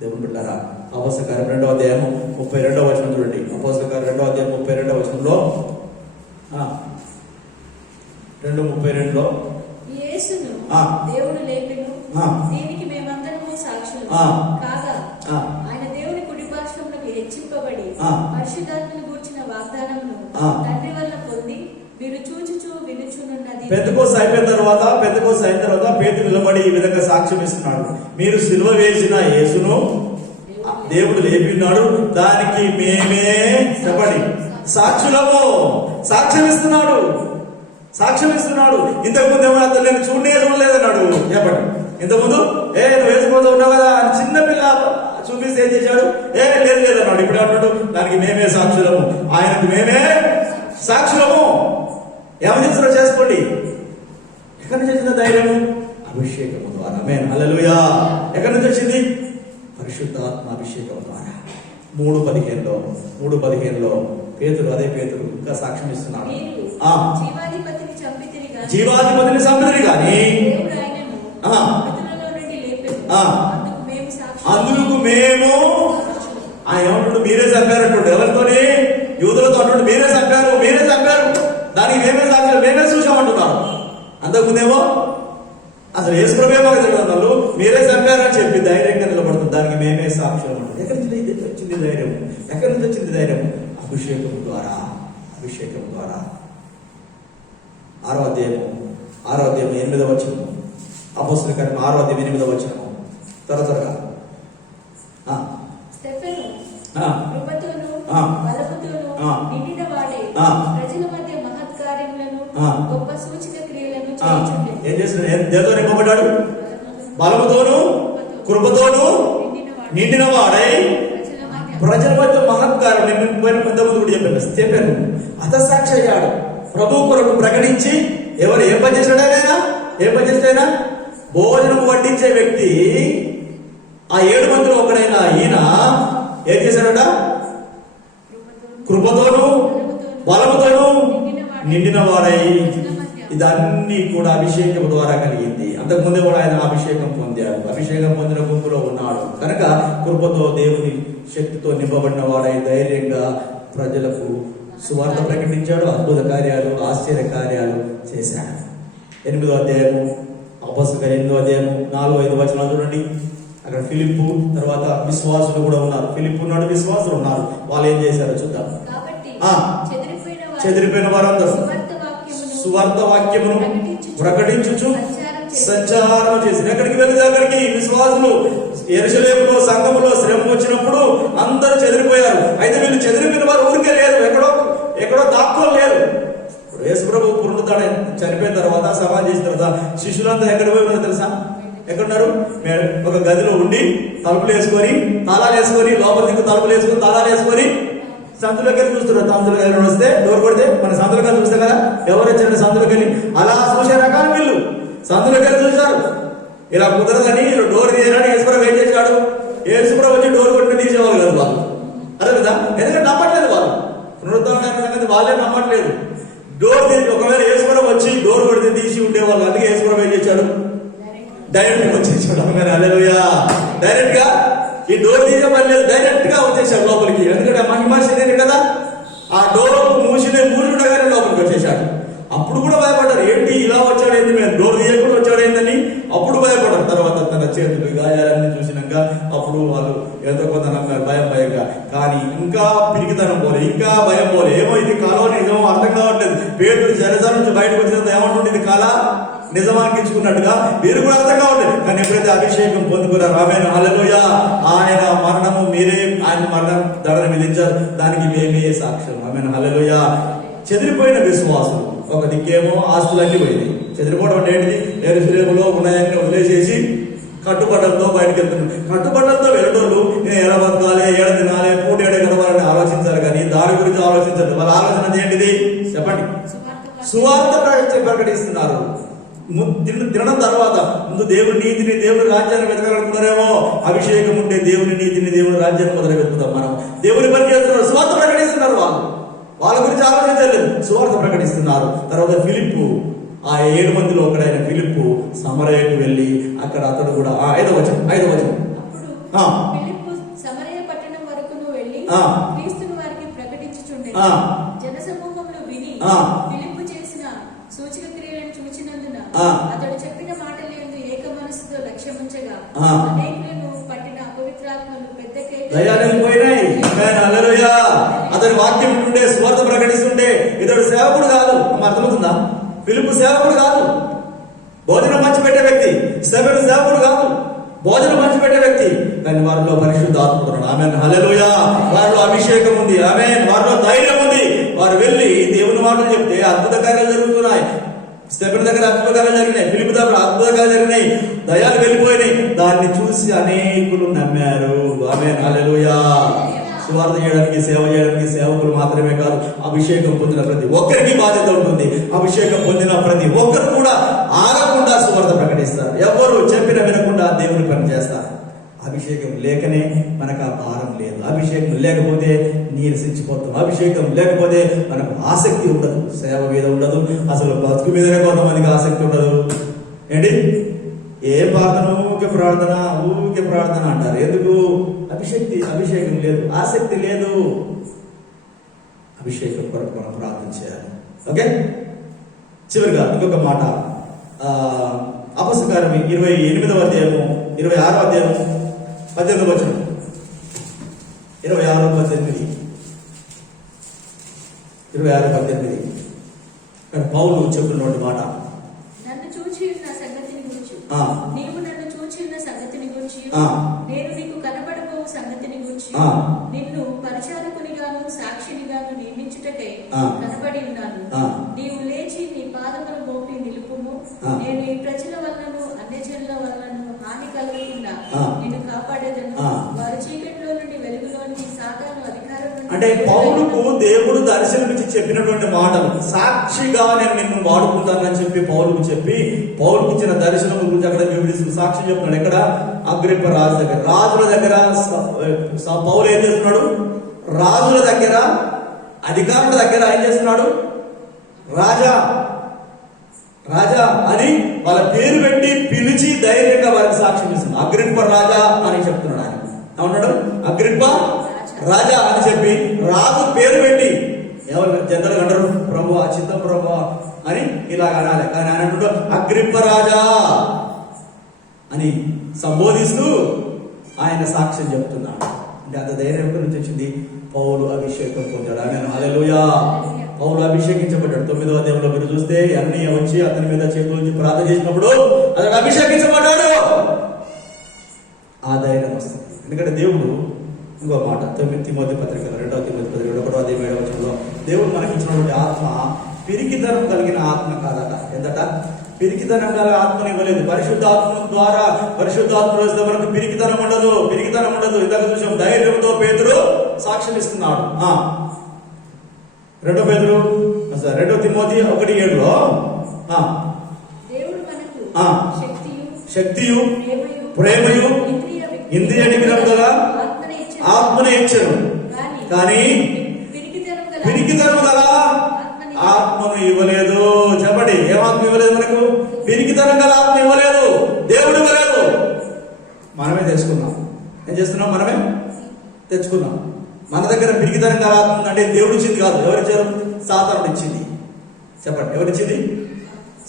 దేవుని బిడ్డలారా, అపోస్తల కార్యం 2వ అధ్యాయం 32వ వచనం చూడండి. అపోస్తల కార్యం 2వ అధ్యాయం 32వ వచనంలో 2:32లో యేసును దేవుడు లేపెను, దీనికి మేమందరము సాక్షులు కాగా ఆయన దేవుని కుడి పార్శ్వమునకు హెచ్చింపబడి పరిశుద్ధాత్మను గూర్చిన వాగ్దానమును తండ్రి వల్ల పొంది మీరు చూచుచూ వినుచునున్నది. పెంతెకోస్తు అయిపోయిన తర్వాత పేతురు నిలబడి ఈ విధంగా సాక్ష్యం ఇస్తున్నాడు. మీరు సిలువ వేసిన యేసును దేవుడు లేపినాడు, దానికి మేమే చెప్పండి సాక్షులము. సాక్ష్యం ఇస్తున్నాడు. ఇంతకుముందు ఏమన్నా నేను చూడలేదన్నాడు. చెప్పండి, ఇంతకుముందు నువ్వు వేసుకుంటూ ఉన్నావు కదా అని చిన్నపిల్ల చూపిస్తే ఏం చేశాడు? లేదన్నాడు. ఇప్పుడు అంటాడు, దానికి మేమే సాక్షులము, ఆయనకు మేమే సాక్షులము. ఏమని చెప్తున్నారో చేసుకోండి. ఎక్కడి నుంచి వచ్చిన ధైర్యం? అభిషేకము ద్వారా. ఆమేన్, హల్లెలూయా. ఎక్కడి నుంచి వచ్చింది? పరిశుద్ధాత్మ అభిషేకం ద్వారా. 3:15లో పేతురు, అదే పేతురు ఇంకా సాక్ష్యం ఇస్తున్నాడు. జీవాధిపతిని చంపితిరి గాని అందుకు మేము, ఆయన ఏమంటాడు? మీరే చంపారంటాడు. ఎవరితోని? యూదులతో అంటాడు. మీరే చంపారు, దానికి మేమే సాక్ష్యం, మేమే చూసామంటున్నారు. అంతకుముందేమో అసలు యేసు ప్రభువే మాకు తెలియదు, మీరే చంపారని చెప్పి ధైర్యంగా నిలబడుతుంది. దానికి మేమే సాక్ష్యం అంటారు. ఎక్కడి నుంచి వచ్చింది ధైర్యం? అభిషేకం ద్వారా. 6వ అధ్యాయం 8వ వచనం. అపోస్తల కార్యం 6వ అధ్యాయం 8వ వచనం. త్వరగా ఏం చేస్తున్నాడు? దేనితో నింపబడ్డాడు? బలముతోను కృపతోను నిండిన వాడై ప్రజల మధ్య మహత్కారం. నేను ఇంతకుముందు కూడా చెప్పాను. హతసాక్షి అయ్యాడు. ప్రభు కొరకు ప్రకటించి ఎవరు ఏం పని చేశాడైనా భోజనం వడ్డించే వ్యక్తి ఆ 7 మందిలో ఒకడైనా ఈయన ఏం చేశాడట? కృపతోను బలముతోను నిండిన వాడై. ఇదన్నీ కూడా అభిషేకం ద్వారా కలిగింది. అంతకుముందే కూడా ఆయన అభిషేకం పొందాడు. అభిషేకం పొందిన గుంపులో ఉన్నాడు కనుక కృపతో దేవుని శక్తితో నింపబడిన వాడై ధైర్యంగా ప్రజలకు సువార్త ప్రకటించాడు. అద్భుత కార్యాలు, ఆశ్చర్య కార్యాలు చేశాడు. 8వ అధ్యాయము అపోస్తల 8వ అధ్యాయము 4-5 వచనాలు చూడండి. అక్కడ ఫిలిప్పు తర్వాత విశ్వాసులు కూడా ఉన్నారు. ఫిలిప్పు ఉన్నాడు, విశ్వాసులు ఉన్నారు. వాళ్ళు ఏం చేశారో చూద్దాం. చెదిరిపోయిన వారందరూ సువార్త వాక్యమును ప్రకటించుచు సంచారం సంచారం చేసి ఎక్కడికి వెళ్ళింది అక్కడికి విశ్వాసులు యెరూషలేములో సంఘములో శ్రమ వచ్చినప్పుడు అందరూ చెదిరిపోయారు. అయితే వీళ్ళు చెదిరిపోయిన వారు ఊరికే లేరు, ఎక్కడో దాక్కోలు లేరు. ఇప్పుడు యేసుప్రభు పునరుద్ధరణ చనిపోయిన తర్వాత సమాధి చేసిన తర్వాత శిష్యులంతా ఎక్కడ పోయి ఉన్నారో తెలుసా? ఎక్కడున్నారు? ఒక గదిలో ఉండి తలుపులు వేసుకొని తాళాలు వేసుకొని లోపల దిక్కు తలుపులు వేసుకొని తాళాలు వేసుకొని సందులోకి వెళ్ళి చూస్తున్నారు. సందులోకి వెళ్ళి వస్తే డోర్ కొడితే మన సందులోకి వెళ్ళి చూస్తే కదా ఎవరు వచ్చిన సందులోకి వెళ్ళి అలా చూసే రకాలు వీళ్ళు సందులోకి వెళ్ళి చూశారు. ఇలా కుదరదని డోర్ తీయరని యేసుప్రభు ఏం చేశాడు? యేసుప్రభు వచ్చి డోర్ కొట్టి తీసేవాళ్ళు కదా వాళ్ళు. అదే కదా, ఎందుకంటే నమ్మట్లేదు వాళ్ళు. పునరుద్ధరణ సంగతి వాళ్ళే నమ్మట్లేదు. డోర్ తీసి ఒకవేళ యేసుప్రభు వచ్చి డోర్ కొడితే తీసి ఉండేవాళ్ళు. అందుకే యేసుప్రభు ఏం చేశాడు? డైరెక్ట్ గా వచ్చేసాడు. హల్లెలూయా. డైరెక్ట్ గా ఈ డోర్ తీసే పని లేదు, డైరెక్ట్ గా వచ్చేసాడు లోపలికి. ఎందుకంటే మహిమ శరీరం కదా, ఆ డోర్ మూసి ఉండగానే లోపలికి వచ్చేసాడు. అప్పుడు కూడా భయపడ్డారు, ఏంటి ఇలా వచ్చాడేంటి, మేము డోర్ తీయకుండా వచ్చాడేందని అప్పుడు భయపడ్డారు. తర్వాత తన చేతులు గాయాలన్నీ చూసినాక అప్పుడు వాళ్ళు ఎంతో కొంత నమ్మారు భయంగా. కానీ ఇంకా పిరికితనం పోలే, ఇంకా భయం పోలే. ఏమో ఇది కాలం నిజమో అర్థం కావట్లేదు. పేదలు చెరసాల నుంచి బయటకు వచ్చినంత ఏమంటుంది, ఇది కాల నిజమానికించుకున్నట్టుగా వీరు కూడా అర్థం కావట్లేదు. కానీ ఎప్పుడైతే అభిషేకం పొందుకున్నారు, ఆమేన్ హల్లెలూయా, ఆయన మరణము మీరే, ఆయన మరణం దండన విధించారు, దానికి మేమే సాక్ష్యం. ఆమేన్ హల్లెలూయా. చెదిరిపోయిన విశ్వాసులు ఒక దిక్కేమో ఆస్తులన్నీ పోయింది. చెదిరిపోవడం అంటే ఏంటిది? యెరూషలేములో ఉన్నాయని వదిలేసేసి కట్టుబట్టలతో బయటకు వెళ్తున్నారు. కట్టుబట్టలతో వెళ్ళటోళ్ళు నేను ఎలా బతకాలి, ఏడ తినాలి, పూట ఏడ గడవాలని ఆలోచించాలి. కానీ దాని గురించి ఆలోచించాలి. వాళ్ళ ఆలోచన ఏంటిది చెప్పండి? సువార్త ప్రకటిస్తున్నారు. తినడం తర్వాత ముందు దేవుడి నీతిని, దేవుడి రాజ్యాన్ని వెతకాలనుకున్నారేమో. అభిషేకం ఉంటే దేవుని నీతిని, దేవుడి రాజ్యాన్ని మొదలు వెతుకుతాం మనం. దేవుని పని చేస్తున్నారు, సువార్త ప్రకటిస్తున్నారు. వాళ్ళ గురించి ఆలోచించలేదు, సువార్త ప్రకటిస్తున్నారు. తర్వాత ఫిలిప్పు, ఆ 7 మందిలో ఒకడైన ఫిలిప్పు సమరయకు వెళ్ళి అక్కడ అతడు కూడా 5వ వచనం ఫిలిప్పు సమరయ పట్టణం వరకును వెళ్ళి క్రీస్తును వారికి ప్రకటించుచుండెను. జనసమూహములు విని ఫిలిప్పు చేసిన సూచక క్రియలను చూచినందున అతడు చెప్పిన మాటలందు ఏక మనసుతో లక్ష్యముంచగా అనేకులను పట్టిన అపవిత్రాత్మలు పెద్ద పోయినాయి. అతని వాక్యం ఉంటే సువార్త ప్రకటిస్తుంటే ఇతడు సేవకుడు కాదు. అర్థమవుతుందా? ఫిలిప్పు సేవకుడు కాదు, భోజనం పంచిపెట్టే వ్యక్తి. స్టెఫెను సేవకుడు కాదు, భోజనం పంచిపెట్టే వ్యక్తి. కానీ వారిలో పరిశుద్ధాత్ముడు. ఆమేన్ హల్లెలూయా. వారిలో అభిషేకం ఉంది. ఆమేన్. వారిలో ధైర్యం ఉంది. వారు వెళ్ళి దేవుని మాటలు చెప్తే అద్భుత కార్యాలు జరుగుతున్నాయి. స్టెఫెను దగ్గర అద్భుత కార్యాలు జరిగినాయి, ఫిలిప్పు దగ్గర అద్భుత కార్యాలు జరిగినాయి, దయాలు వెళ్ళిపోయినాయి. దాన్ని చూసి అనేకులు నమ్మారు. ఆమేన్ హల్లెలూయా. సువార్త చేయడానికి, సేవ చేయడానికి సేవకులు మాత్రమే కాదు, అభిషేకం పొందిన ప్రతి ఒక్కరికి బాధ్యత ఉంటుంది. అభిషేకం పొందిన ప్రతి ఒక్కరు కూడా ఆగకుండా సువార్త ప్రకటిస్తారు. ఎవరు చెప్పిన వినకుండా దేవుని పని చేస్తారు. అభిషేకం లేకనే మనకు ఆ భారం లేదు. అభిషేకం లేకపోతే నీరసించిపోతాం. అభిషేకం లేకపోతే మనకు ఆసక్తి ఉండదు, సేవ మీద ఉండదు, అసలు బతుకు మీదనే కొంతమందికి ఆసక్తి ఉండదు. ఏంటి ఏ ప్రార్థన, ఊరికే ప్రార్థన అంటారు. ఎందుకు? అభిషేకం లేదు, ఆసక్తి లేదు. అభిషేకం కొరకు మనం ప్రార్థన చేయాలి. ఓకే, చివరిగా ఇంకొక మాట. అపొస్తలుల కార్యము 28వ అధ్యాయము 26వ అధ్యాయము 18వ వచనం. 26:18 పౌలు చెప్తున్నటువంటి మాట. నన్ను చూచి ఉన్న సంగతిని గురించి, నీవు నన్ను చూచి ఉన్న సంగతిని గురించి, నేను నీకు కనబడబో సంగతిని గురించి, నిన్ను పరిచారకునిగాను సాక్షినిగాను నియమించుటకై కనబడి ఉన్నాను. నీవు లేచి నీ పాదములు మోపి నిలుపుము. నేను ఈ ప్రజల వలనను అన్యజనుల వలనను హాని కలగకుండా నిన్ను కాపాడేదను. వారు చీకటిలో నుండి వెలుగులోనికి, సాతాను అధికారం నుండి. అంటే పౌలుకు దేవుడు దర్శనమిచ్చి చెప్పినటువంటి మాటలు, సాక్షిగా నేను నిన్ను వాడుకుంటానని చెప్పి పౌలుకు చెప్పి, పౌలుకు ఇచ్చిన దర్శనం గురించి అక్కడ వివరిస్తూ సాక్షి చెప్తున్నాడు. ఎక్కడ? అగ్రిప్ప రాజు దగ్గర. రాజుల దగ్గర పౌలు ఏం చేస్తున్నాడు? రాజుల దగ్గర, అధికారుల దగ్గర ఏం చేస్తున్నాడు? రాజా అని వాళ్ళ పేరు పెట్టి పిలిచి ధైర్యంగా వారికి సాక్ష్యం ఇస్తున్నాడు. అగ్రిప్ప రాజా అని చెప్తున్నాడు. ఆయన ఏమన్నాడు? అగ్రిప్ప రాజా అని చెప్పి రాజు పేరు పెట్టి, ఎవరు జనరల్గా అంటారు ప్రభు, చిత్త ప్రభు అని ఇలాగ అనాలి. కానీ ఆయన అంటున్నాడు అగ్రిప్ప రాజా అని సంబోధిస్తూ ఆయన సాక్ష్యం చెప్తున్నాడు. అంటే అంత ధైర్యం ఎక్కడి నుంచి వచ్చింది? పౌలు అభిషేకం పొందాడు. ఆమేన్ హల్లెలూయా. పౌలు అభిషేకించబడ్డాడు. 9వ అధ్యాయంలో మీరు చూస్తే అన్నీ వచ్చి అతని మీద చేతుల నుంచి ప్రార్థన చేసినప్పుడు అతడు అభిషేకించబడ్డాడు. ఆ ధైర్యం వస్తుంది. ఎందుకంటే దేవుడు ఇంకో మాట తిమోతి పత్రిక 2వ తిమోతి పత్రిక 1వ అధ్యాయం 7వ వచనంలో దేవుడు మనకి ఇచ్చినటువంటి ఆత్మ పిరికితనం కలిగిన ఆత్మ కాదట. ఎంతట పిరికితనం కలిగిన ఆత్మను ఇవ్వలేదు. పరిశుద్ధాత్మ ద్వారా పరిశుద్ధాత్మ వస్తే మనకు పిరికితనం ఉండదు. ఇందాక చూసాం ధైర్యంతో పేతురు సాక్ష్యం ఇస్తున్నాడు. 2 తిమోతి 1:7లో శక్తియు ప్రేమయు ఇంద్రియ నిగ్రహం గల ఆత్మనే ఇచ్చాను, కానీ పిరికితనం గల ఆత్మను ఇవ్వలేదు. చెప్పండి, ఏమాత్మ ఇవ్వలేదు మనకు? పిరికితనం గల ఆత్మ ఇవ్వలేదు, దేవుడు ఇవ్వలేదు. మనమే తెచ్చుకున్నాం. ఏం చేస్తున్నాం? మనమే తెచ్చుకున్నాం. మన దగ్గర పిరికితనం గల ఆత్మ ఉందంటే దేవుడు ఇచ్చింది కాదు. ఎవరిచ్చారు? సాతానుడు ఇచ్చింది. చెప్పండి, ఎవరిచ్చింది?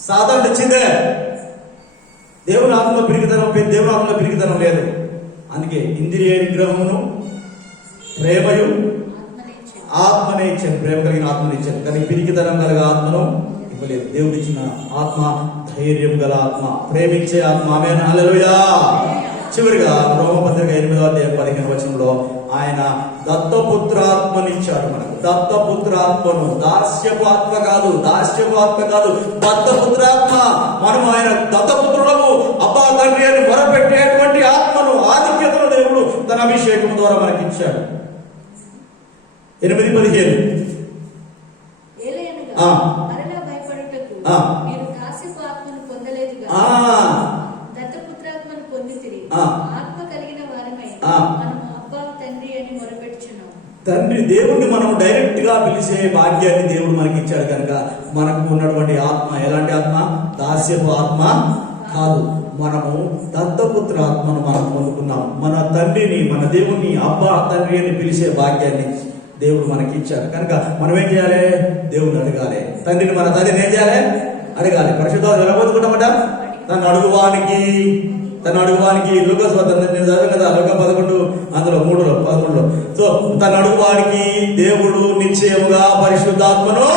సాతానుడు ఇచ్చిందే. దేవుని ఆత్మలో పిరికితనం లేదు. అందుకే ఇంద్రియ నిగ్రహమును ప్రేమయు ఆత్మనే ఇచ్చాను. ప్రేమ కలిగిన ఆత్మను ఇచ్చాను, కానీ పిరికితనం కలిగిన ఆత్మను ఇవ్వలేదు. దేవుడు ఇచ్చిన ఆత్మ ధైర్యం గల ఆత్మ, ప్రేమించే ఆత్మ. ఆమేన్, హల్లెలూయా. చివరిగా రోమపత్రిక 8వ అధ్యాయం 15వ వచనంలో ఆయన దత్తపుత్రాత్మనిచ్చాడు మనకు. దత్తపుత్రాత్మను, దాస్యపు ఆత్మ కాదు, దత్తపుత్రాత్మ. మనం ఆయన దత్తపుత్రులకు అబ్బా తండ్రి అని మొరపెట్టేటువంటి ఆత్మను, ఆధిక్యతను దేవుడు తన అభిషేకం ద్వారా మనకి ఇచ్చాడు. 8:15 తండ్రి దేవుణ్ణి మనం డైరెక్ట్ గా పిలిచే భాగ్యాన్ని దేవుడు మనకి ఇచ్చాడు. కనుక మనకు ఉన్నటువంటి ఆత్మ ఎలాంటి ఆత్మ? దాస్యపు ఆత్మ కాదు. మనము దత్తపుత్ర ఆత్మను మనం పొందుకున్నాం. మన తండ్రిని, మన దేవుణ్ణి అబ్బా తండ్రి అని పిలిచే భాగ్యాన్ని దేవుడు మనకి ఇచ్చాడు. కనుక మనం ఏం చేయాలి? దేవుడిని అడగాలి. మన తండ్రిని ఏం చేయాలి? అడగాలి. పరిశుద్ధాత్మ ఎలా పొందుకుంటామట? తను అడుగువానికి లూకాసు నేను చదివాను కదా, లూకా 11 అందులో 3:13లో. సో తను అడుగువానికి దేవుడు నిశ్చయముగా పరిశుద్ధాత్మను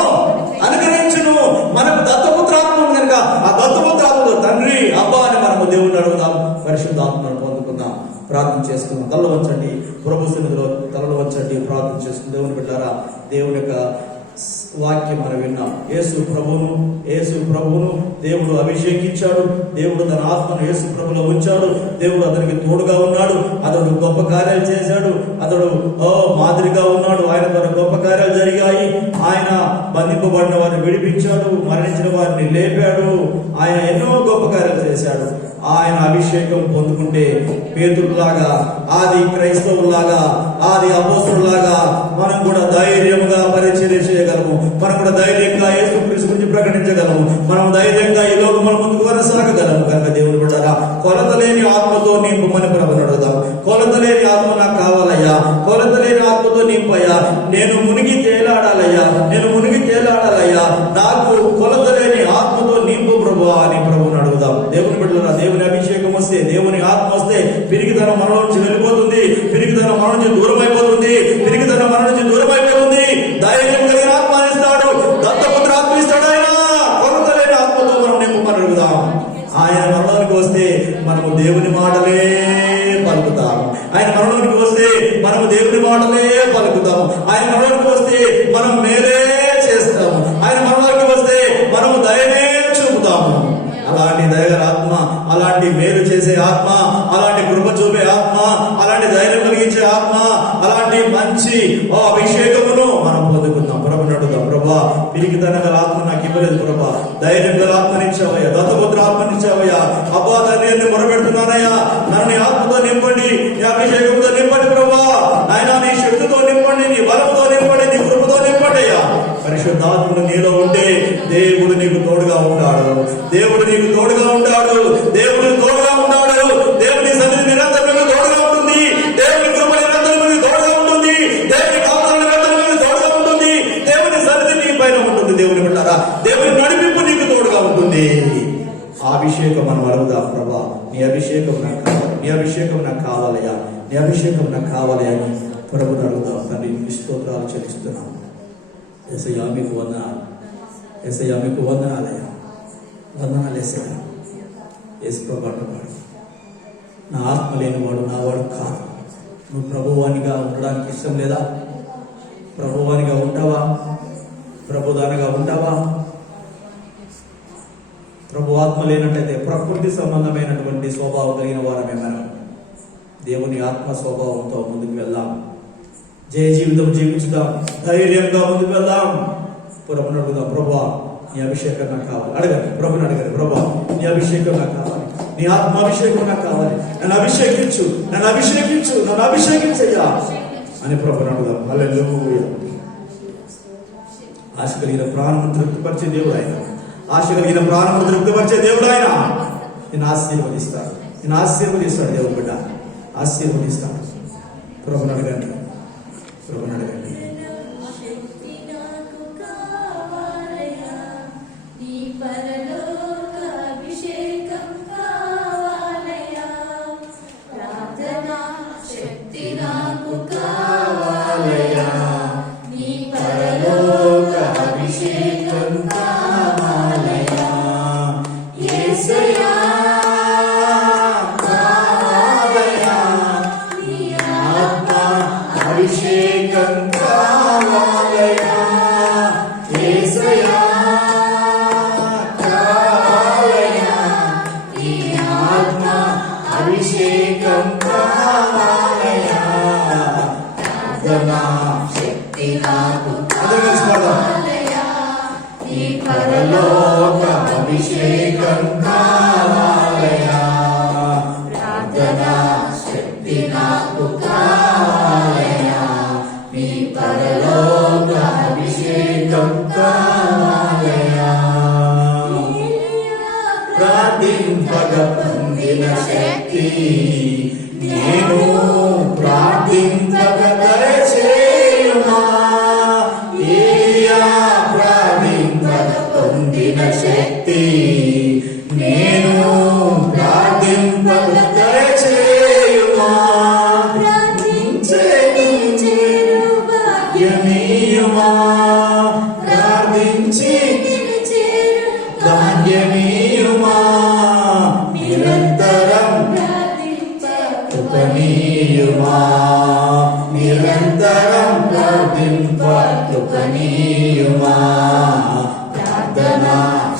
అనుగ్రహించును. మనకు దత్తపుత్రాత్మ ఉంది కనుక ఆ దత్తపుత్రాత్మలో తండ్రి అబ్బా అని మనము దేవుడిని అడుగుదాం, పరిశుద్ధాత్మను పొందుకుందాం. ప్రార్థన చేసుకుందాం. తలలో వంచండి, ప్రభు సన్నిధిలో తలలో వంచండి, ప్రార్థన చేసుకుని దేవుని బిడ్డారా, దేవుని యొక్క వాక్యం మనం విన్నాం. యేసు ప్రభువును దేవుడు అభిషేకించాడు. దేవుడు తన ఆత్మను యేసు ప్రభులో ఉంచాడు. దేవుడు అతనికి తోడుగా ఉన్నాడు. అతడు గొప్ప కార్యాలు చేశాడు. అతడు మాదిరిగా ఉన్నాడు. ఆయన ద్వారా గొప్ప కార్యాలు జరిగాయి. ఆయన బంధింపబడిన వారిని విడిపించాడు, మరణించిన వారిని లేపాడు. ఆయన ఎన్నో గొప్ప కార్యాలు చేశాడు. ఆయన అభిషేకం పొందుకుంటే పేతురులాగా, ఆది క్రైస్తవులాగా, ఆది అపోస్తులులాగా మనం కూడా ధైర్యంగా పరిచర్య చేయగలము. మనం కూడా ధైర్యంగా యేసుక్రీస్తు గురించి ప్రకటించగలము. మనం ధైర్యంగా ఈ లోకముల ముందుకు కొనసాగగలము. కనుక దేవుని బిడ్డలారా, కొలత లేని ఆత్మతో నింపమని ప్రభువుని అడుగుదాం. కొలత లేని ఆత్మ నాకు కావాలయ్యా, కొలత లేని ఆత్మతో నింపయ్యా. నేను మునిగి తేలాడాలయ్యా, నాకు కొలత లేని ఆత్మతో నింపు ప్రభువా అని ప్రభువుని అడుగుదాం. దేవుని బిడ్డలారా, దేవుని అభిషేకం వస్తే, దేవుని ఆత్మ వస్తే పిరికితనం మన నుంచి వెళ్ళిపోతుంది, పిరికితనం మన నుంచి దూరం అయిపోతుంది, ధైర్యం కలిగిన ఆత్మ ఇస్తాడు, దత్తపుత్ర ఆత్మ ఇస్తాడు. ఆయన కొలత లేని ఆత్మతో మనం నింపమని అడుగుదాం. ఆయన మనలోనికి వస్తే మనము దేవుని మాటలే పలుకుతాము. ఆయన మనలోనికి వస్తే మనము దేవుని మాటలే పలుకుతాము. ఆయన మనలోనికి వస్తే మనం మేలే చేస్తాము. ఆయన మనలోనికి వస్తే మనము దయనే చూపుతాము. అలాంటి దయగల ఆత్మ, అలాంటి మేలు చేసే ఆత్మ, అలాంటి కృప చూపే ఆత్మ, అలాంటి ధైర్యం కలిగించే ఆత్మ, అలాంటి మంచి అభిషేకమును మనం పొందుకుందాం. ప్రభుని అడుగుదాం. ప్రభా, పిరికితనం గల ఆత్మ నాకు ఇవ్వలేదు ప్రభా, ధైర్యం గల ఆత్మనిచ్చావయ్యా, దత్తపుత్ర ఆత్మనిచ్చావయ్యా. అబ్బా తండ్రి అని మొరపెడుతున్నానయ్యా, నన్ను నీ ఆత్మతో నింపండి, నీ అభిషేకంతో నింపండి ప్రభా. ఆయన నీ శక్తితో నింపండి, నీ బలంతో నింపండి, నీ కృపతో నింపండి అయ్యా. పరిశుద్ధాత్ముడు నీలో ఉంటే దేవుడు నీకు తోడుగా ఉంటాడు. దేవుని సన్నిధి నిరంతరం మీకు తోడుగా ఉంటుంది. దేవుని కృప నిరంతరం మీకు తోడుగా ఉంటుంది. దేవుని కాపుదల నిరంతరం మీకు తోడుగా ఉంటుంది. దేవుని సన్నిధి నీ పైన ఉంటుంది. దేవుని బిడ్డారా, దేవుని నడిపింపు నీకు తోడుగా ఉంటుంది. ఆ అభిషేకం మనం అడుగుదాం. ప్రభా, నీ అభిషేకం నాకు కావాలి, నీ అభిషేకం నాకు కావాలయ్యా, నీ అభిషేకం నాకు కావాలి అని ప్రభుని అడుగుదాం. తండ్రి స్తోత్రాలు చెల్లిస్తున్నాం. యేసయ్యా మీకు వందనాలు, యేసయ్యా మీకు వందనాలయ్యా, వందనాలు యేసయ్యా. యేసు ప్రభు అంటున్నాడు, నా ఆత్మ లేనివాడు నా వాడు కాదు. నువ్వు ప్రభువానిగా ఉండడానికి ఇష్టం లేదా? ప్రభువానిగా ఉంటావా? ప్రభుదానిగా ఉంటావా? ప్రభు ఆత్మ లేనట్టయితే ప్రకృతి సంబంధమైనటువంటి స్వభావం కలిగిన వారమే మనం. దేవుని ఆత్మ స్వభావంతో ముందుకు వెళ్దాం, జయ జీవితం జీవించుదాం, ధైర్యంగా ముందుకు వెళ్దాం. ప్రభుని అడుగుదాం, ప్రభా నీ అభిషేకం నాకు కావాలి. అడగండి, ప్రభుని అడగండి, ప్రభా నీ అభిషేకం నాకు కావాలి, నీ ఆత్మాభిషేకం నాకు కావాలి, నన్ను అభిషేకించు, నన్ను అభిషేకించు, నన్ను అభిషేకించయ్యా అని ప్రభుని అడుగుదాం. హల్లెలూయా. ఆశ కలిగిన ప్రాణము తృప్తిపరిచే దేవుడు ఆయన, ఆశ కలిగిన ప్రాణము తృప్తిపరిచే దేవుడు ఆయన. నేను ఆశీర్వదిస్తాడు, నేను ఆశీర్వదిస్తాడు దేవుడు బిడ్డ, ఆశీర్వదిస్తాడు. ప్రభుని అడగండి, ప్రభుని అడగండి. అభిషేకం కావాలయా, ప్రార్థనా శక్తి నాకు కావాలయా, నీ పరలోక అభిషేకం కావాలయా. ప్రార్థింపగ పొందిన శక్తి నేను ప్రార్థింపగ దయచేయుమా. ప్రార్థింపగ పొందిన శక్తి నేను ప్రార్థింపగ దయచేయుమా. భాగ్యమీయుమా, ప్రార్థించి భాగ్యమీయుమా. నిరంతరం కృపనీయుమా, నిరంతరం కృపనీయుమా. ప్రార్థనా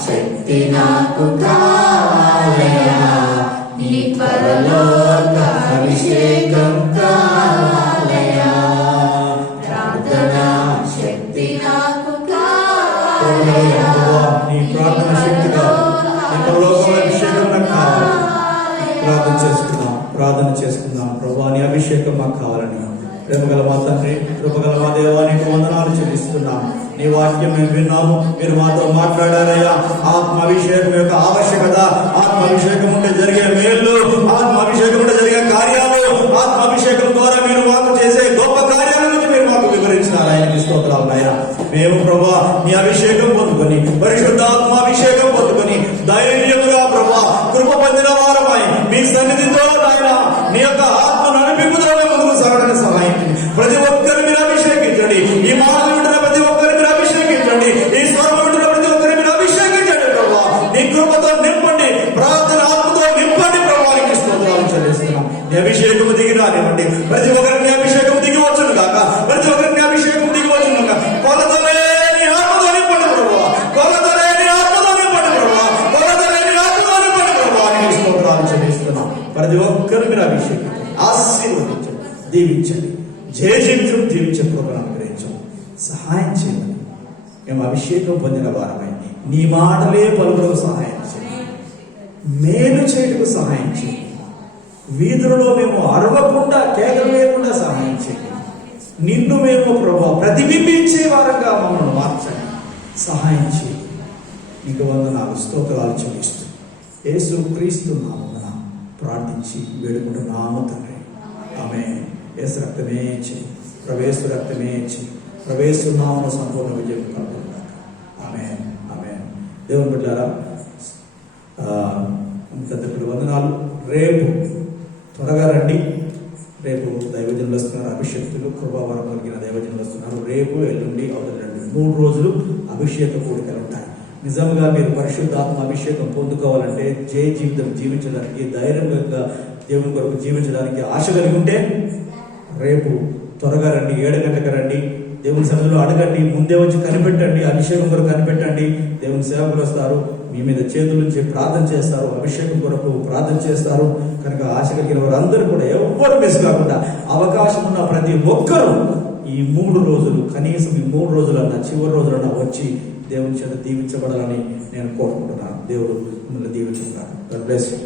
శక్తి నాకు కావాలయా, నీ పరలోక అభిషేకం కావాలయా. ప్రార్థనా శక్తి నాకు కావాలయా, నీ ప్రార్థన శక్తిగా నీ పరలోక అభిషేకం నాకు కావాలి. ప్రార్థన చేసుకుందాం, ప్రార్థన చేసుకుందాం. ప్రభువా నీ అభిషేకం మాకు కావాలని. ప్రేమగల మా తండ్రి, కృపగల మా దేవా నీకు వందనాలు చెల్లిస్తున్నాం. నీ వాక్యం మేము విన్నాము, మీరు మాతో మాట్లాడారయ్యా. ఆత్మాభిషేకం యొక్క ఆవశ్యకత, ఆత్మాభిషేకం ఉంటే జరిగే మేళ్ళు, ఆత్మాభిషేకం ఉంటే జరిగే కార్యాలు, ఆత్మాభిషేకం ద్వారా మీరు మాకు చేసే గొప్ప కార్యాల నుంచి మీరు మాకు వివరించినారు. ఆయనకి స్తోత్రాలు నాయన. మేము ప్రభువా నీ అభిషేకం పొందుకొని, పరిశుద్ధ ఆత్మాభిషేకం పొందుకొని ధైర్యముగా ప్రభువా కృప పొందిన వారమై మీ సన్నిధితో నాయన నీ యొక్క ఆత్మను నడిపింపుదల ముందుకు సాగడానికి సహాయం. ప్రతి ఒక్కరు మీరు అభిషేకించండి. ఈ మాటలు వింటున్న ప్రతి ఒక్కరు మీరు అభిషేకించండి. ఈ స్వరం వింటున్న ప్రతి ఒక్కరు మీరు అభిషేకించండి ప్రభువా. నీ కృపతో నింపండి, ప్రార్థన ఆత్మతో నింపండి ప్రభువానికి స్తోత్రాలు చెల్లిస్తున్నాం. నీ అభిషేకం దిగి రానివ్వండి. ప్రతి ఒక్కరికి అభిషేకం దిగి వచ్చును కాక, ప్రతి ఒక్కరికి అభిషేకం దిగి వచ్చును కాక. కొలతలేని ఆత్మతో నింపండి ప్రభువా, కొలతలేని ఆత్మతో నింపండి ప్రభువా, కొలతలేని ఆత్మతో నింపండి ప్రభువానికి స్తోత్రాలు చెల్లిస్తున్నాం. ప్రతి ఒక్కరు మీరు అభిషేకం ఆశీర్వదించండి, దీవించండి, జయజీవితం జీవించే కృపను అనుగ్రహించండి, సహాయం చేయండి. మేము అభిషేకం పొందిన వారమై నీ మాటలే పలుకులకు సహాయం చేయండి, మేలు చేయటకు సహాయం చేయండి. వీధులలో మేము అరవకుండా కేకలు లేకుండా సహాయం చేయండి. నిన్ను మేము ప్రభువా ప్రతిబింబించే వారంగా మమ్మల్ని మార్చండి, సహాయం చేయండి. నీకు వందనాలు స్తోత్రాలు చెల్లిస్తూ యేసు క్రీస్తు నామమున ప్రార్థించి వేడుకుంటున్నాము తండ్రి. ఆమేన్. యేసు రక్తమే చేయి, ప్రవేశ రక్తమే చేయి, ప్రవేశ నామమున సంపూర్ణ విజయం కలుగుతుంది. ఆమేన్, ఆమేన్. దేవుని బిడ్డలారా, పెద్దప్పుడు వందనాలు. రేపు త్వరగా రండి. రేపు దైవజనులు వస్తున్నారు, అభిషేక్తులు కృపావరం కలిగిన దైవజనులు వస్తున్నారు. రేపు ఎల్లుండి అవతలండి 3 రోజులు అభిషేక కోరికలు ఉంటాయి. నిజంగా మీరు పరిశుద్ధాత్మ అభిషేకం పొందుకోవాలంటే జయ జీవితం జీవించడానికి, ధైర్యంగా దేవుని కొరకు జీవించడానికి ఆశ కలిగి ఉంటే రేపు త్వరగా రండి, 7 గంటలకు రండి. దేవుని సన్నిధిలో అడగండి, ముందే వచ్చి కనిపెట్టండి, అభిషేకం కొరకు కనిపెట్టండి. దేవుని సేవకులు వస్తారు, మీ మీద చేతుల నుంచి ప్రార్థన చేస్తారు, అభిషేకం కొరకు ప్రార్థన చేస్తారు. కనుక ఆశ కలిగిన వారందరూ కూడా ఎవ్వరు మిస్ కాకుండా అవకాశం ఉన్న ప్రతి ఒక్కరూ ఈ 3 రోజులు, కనీసం ఈ 3 రోజులన్నా చివరి రోజులన్నా వచ్చి దేవుని చేత దీవించబడాలని నేను కోరుకుంటున్నాను. దేవుడు మిమ్మల్ని దీవించుకుంటాను. God bless you.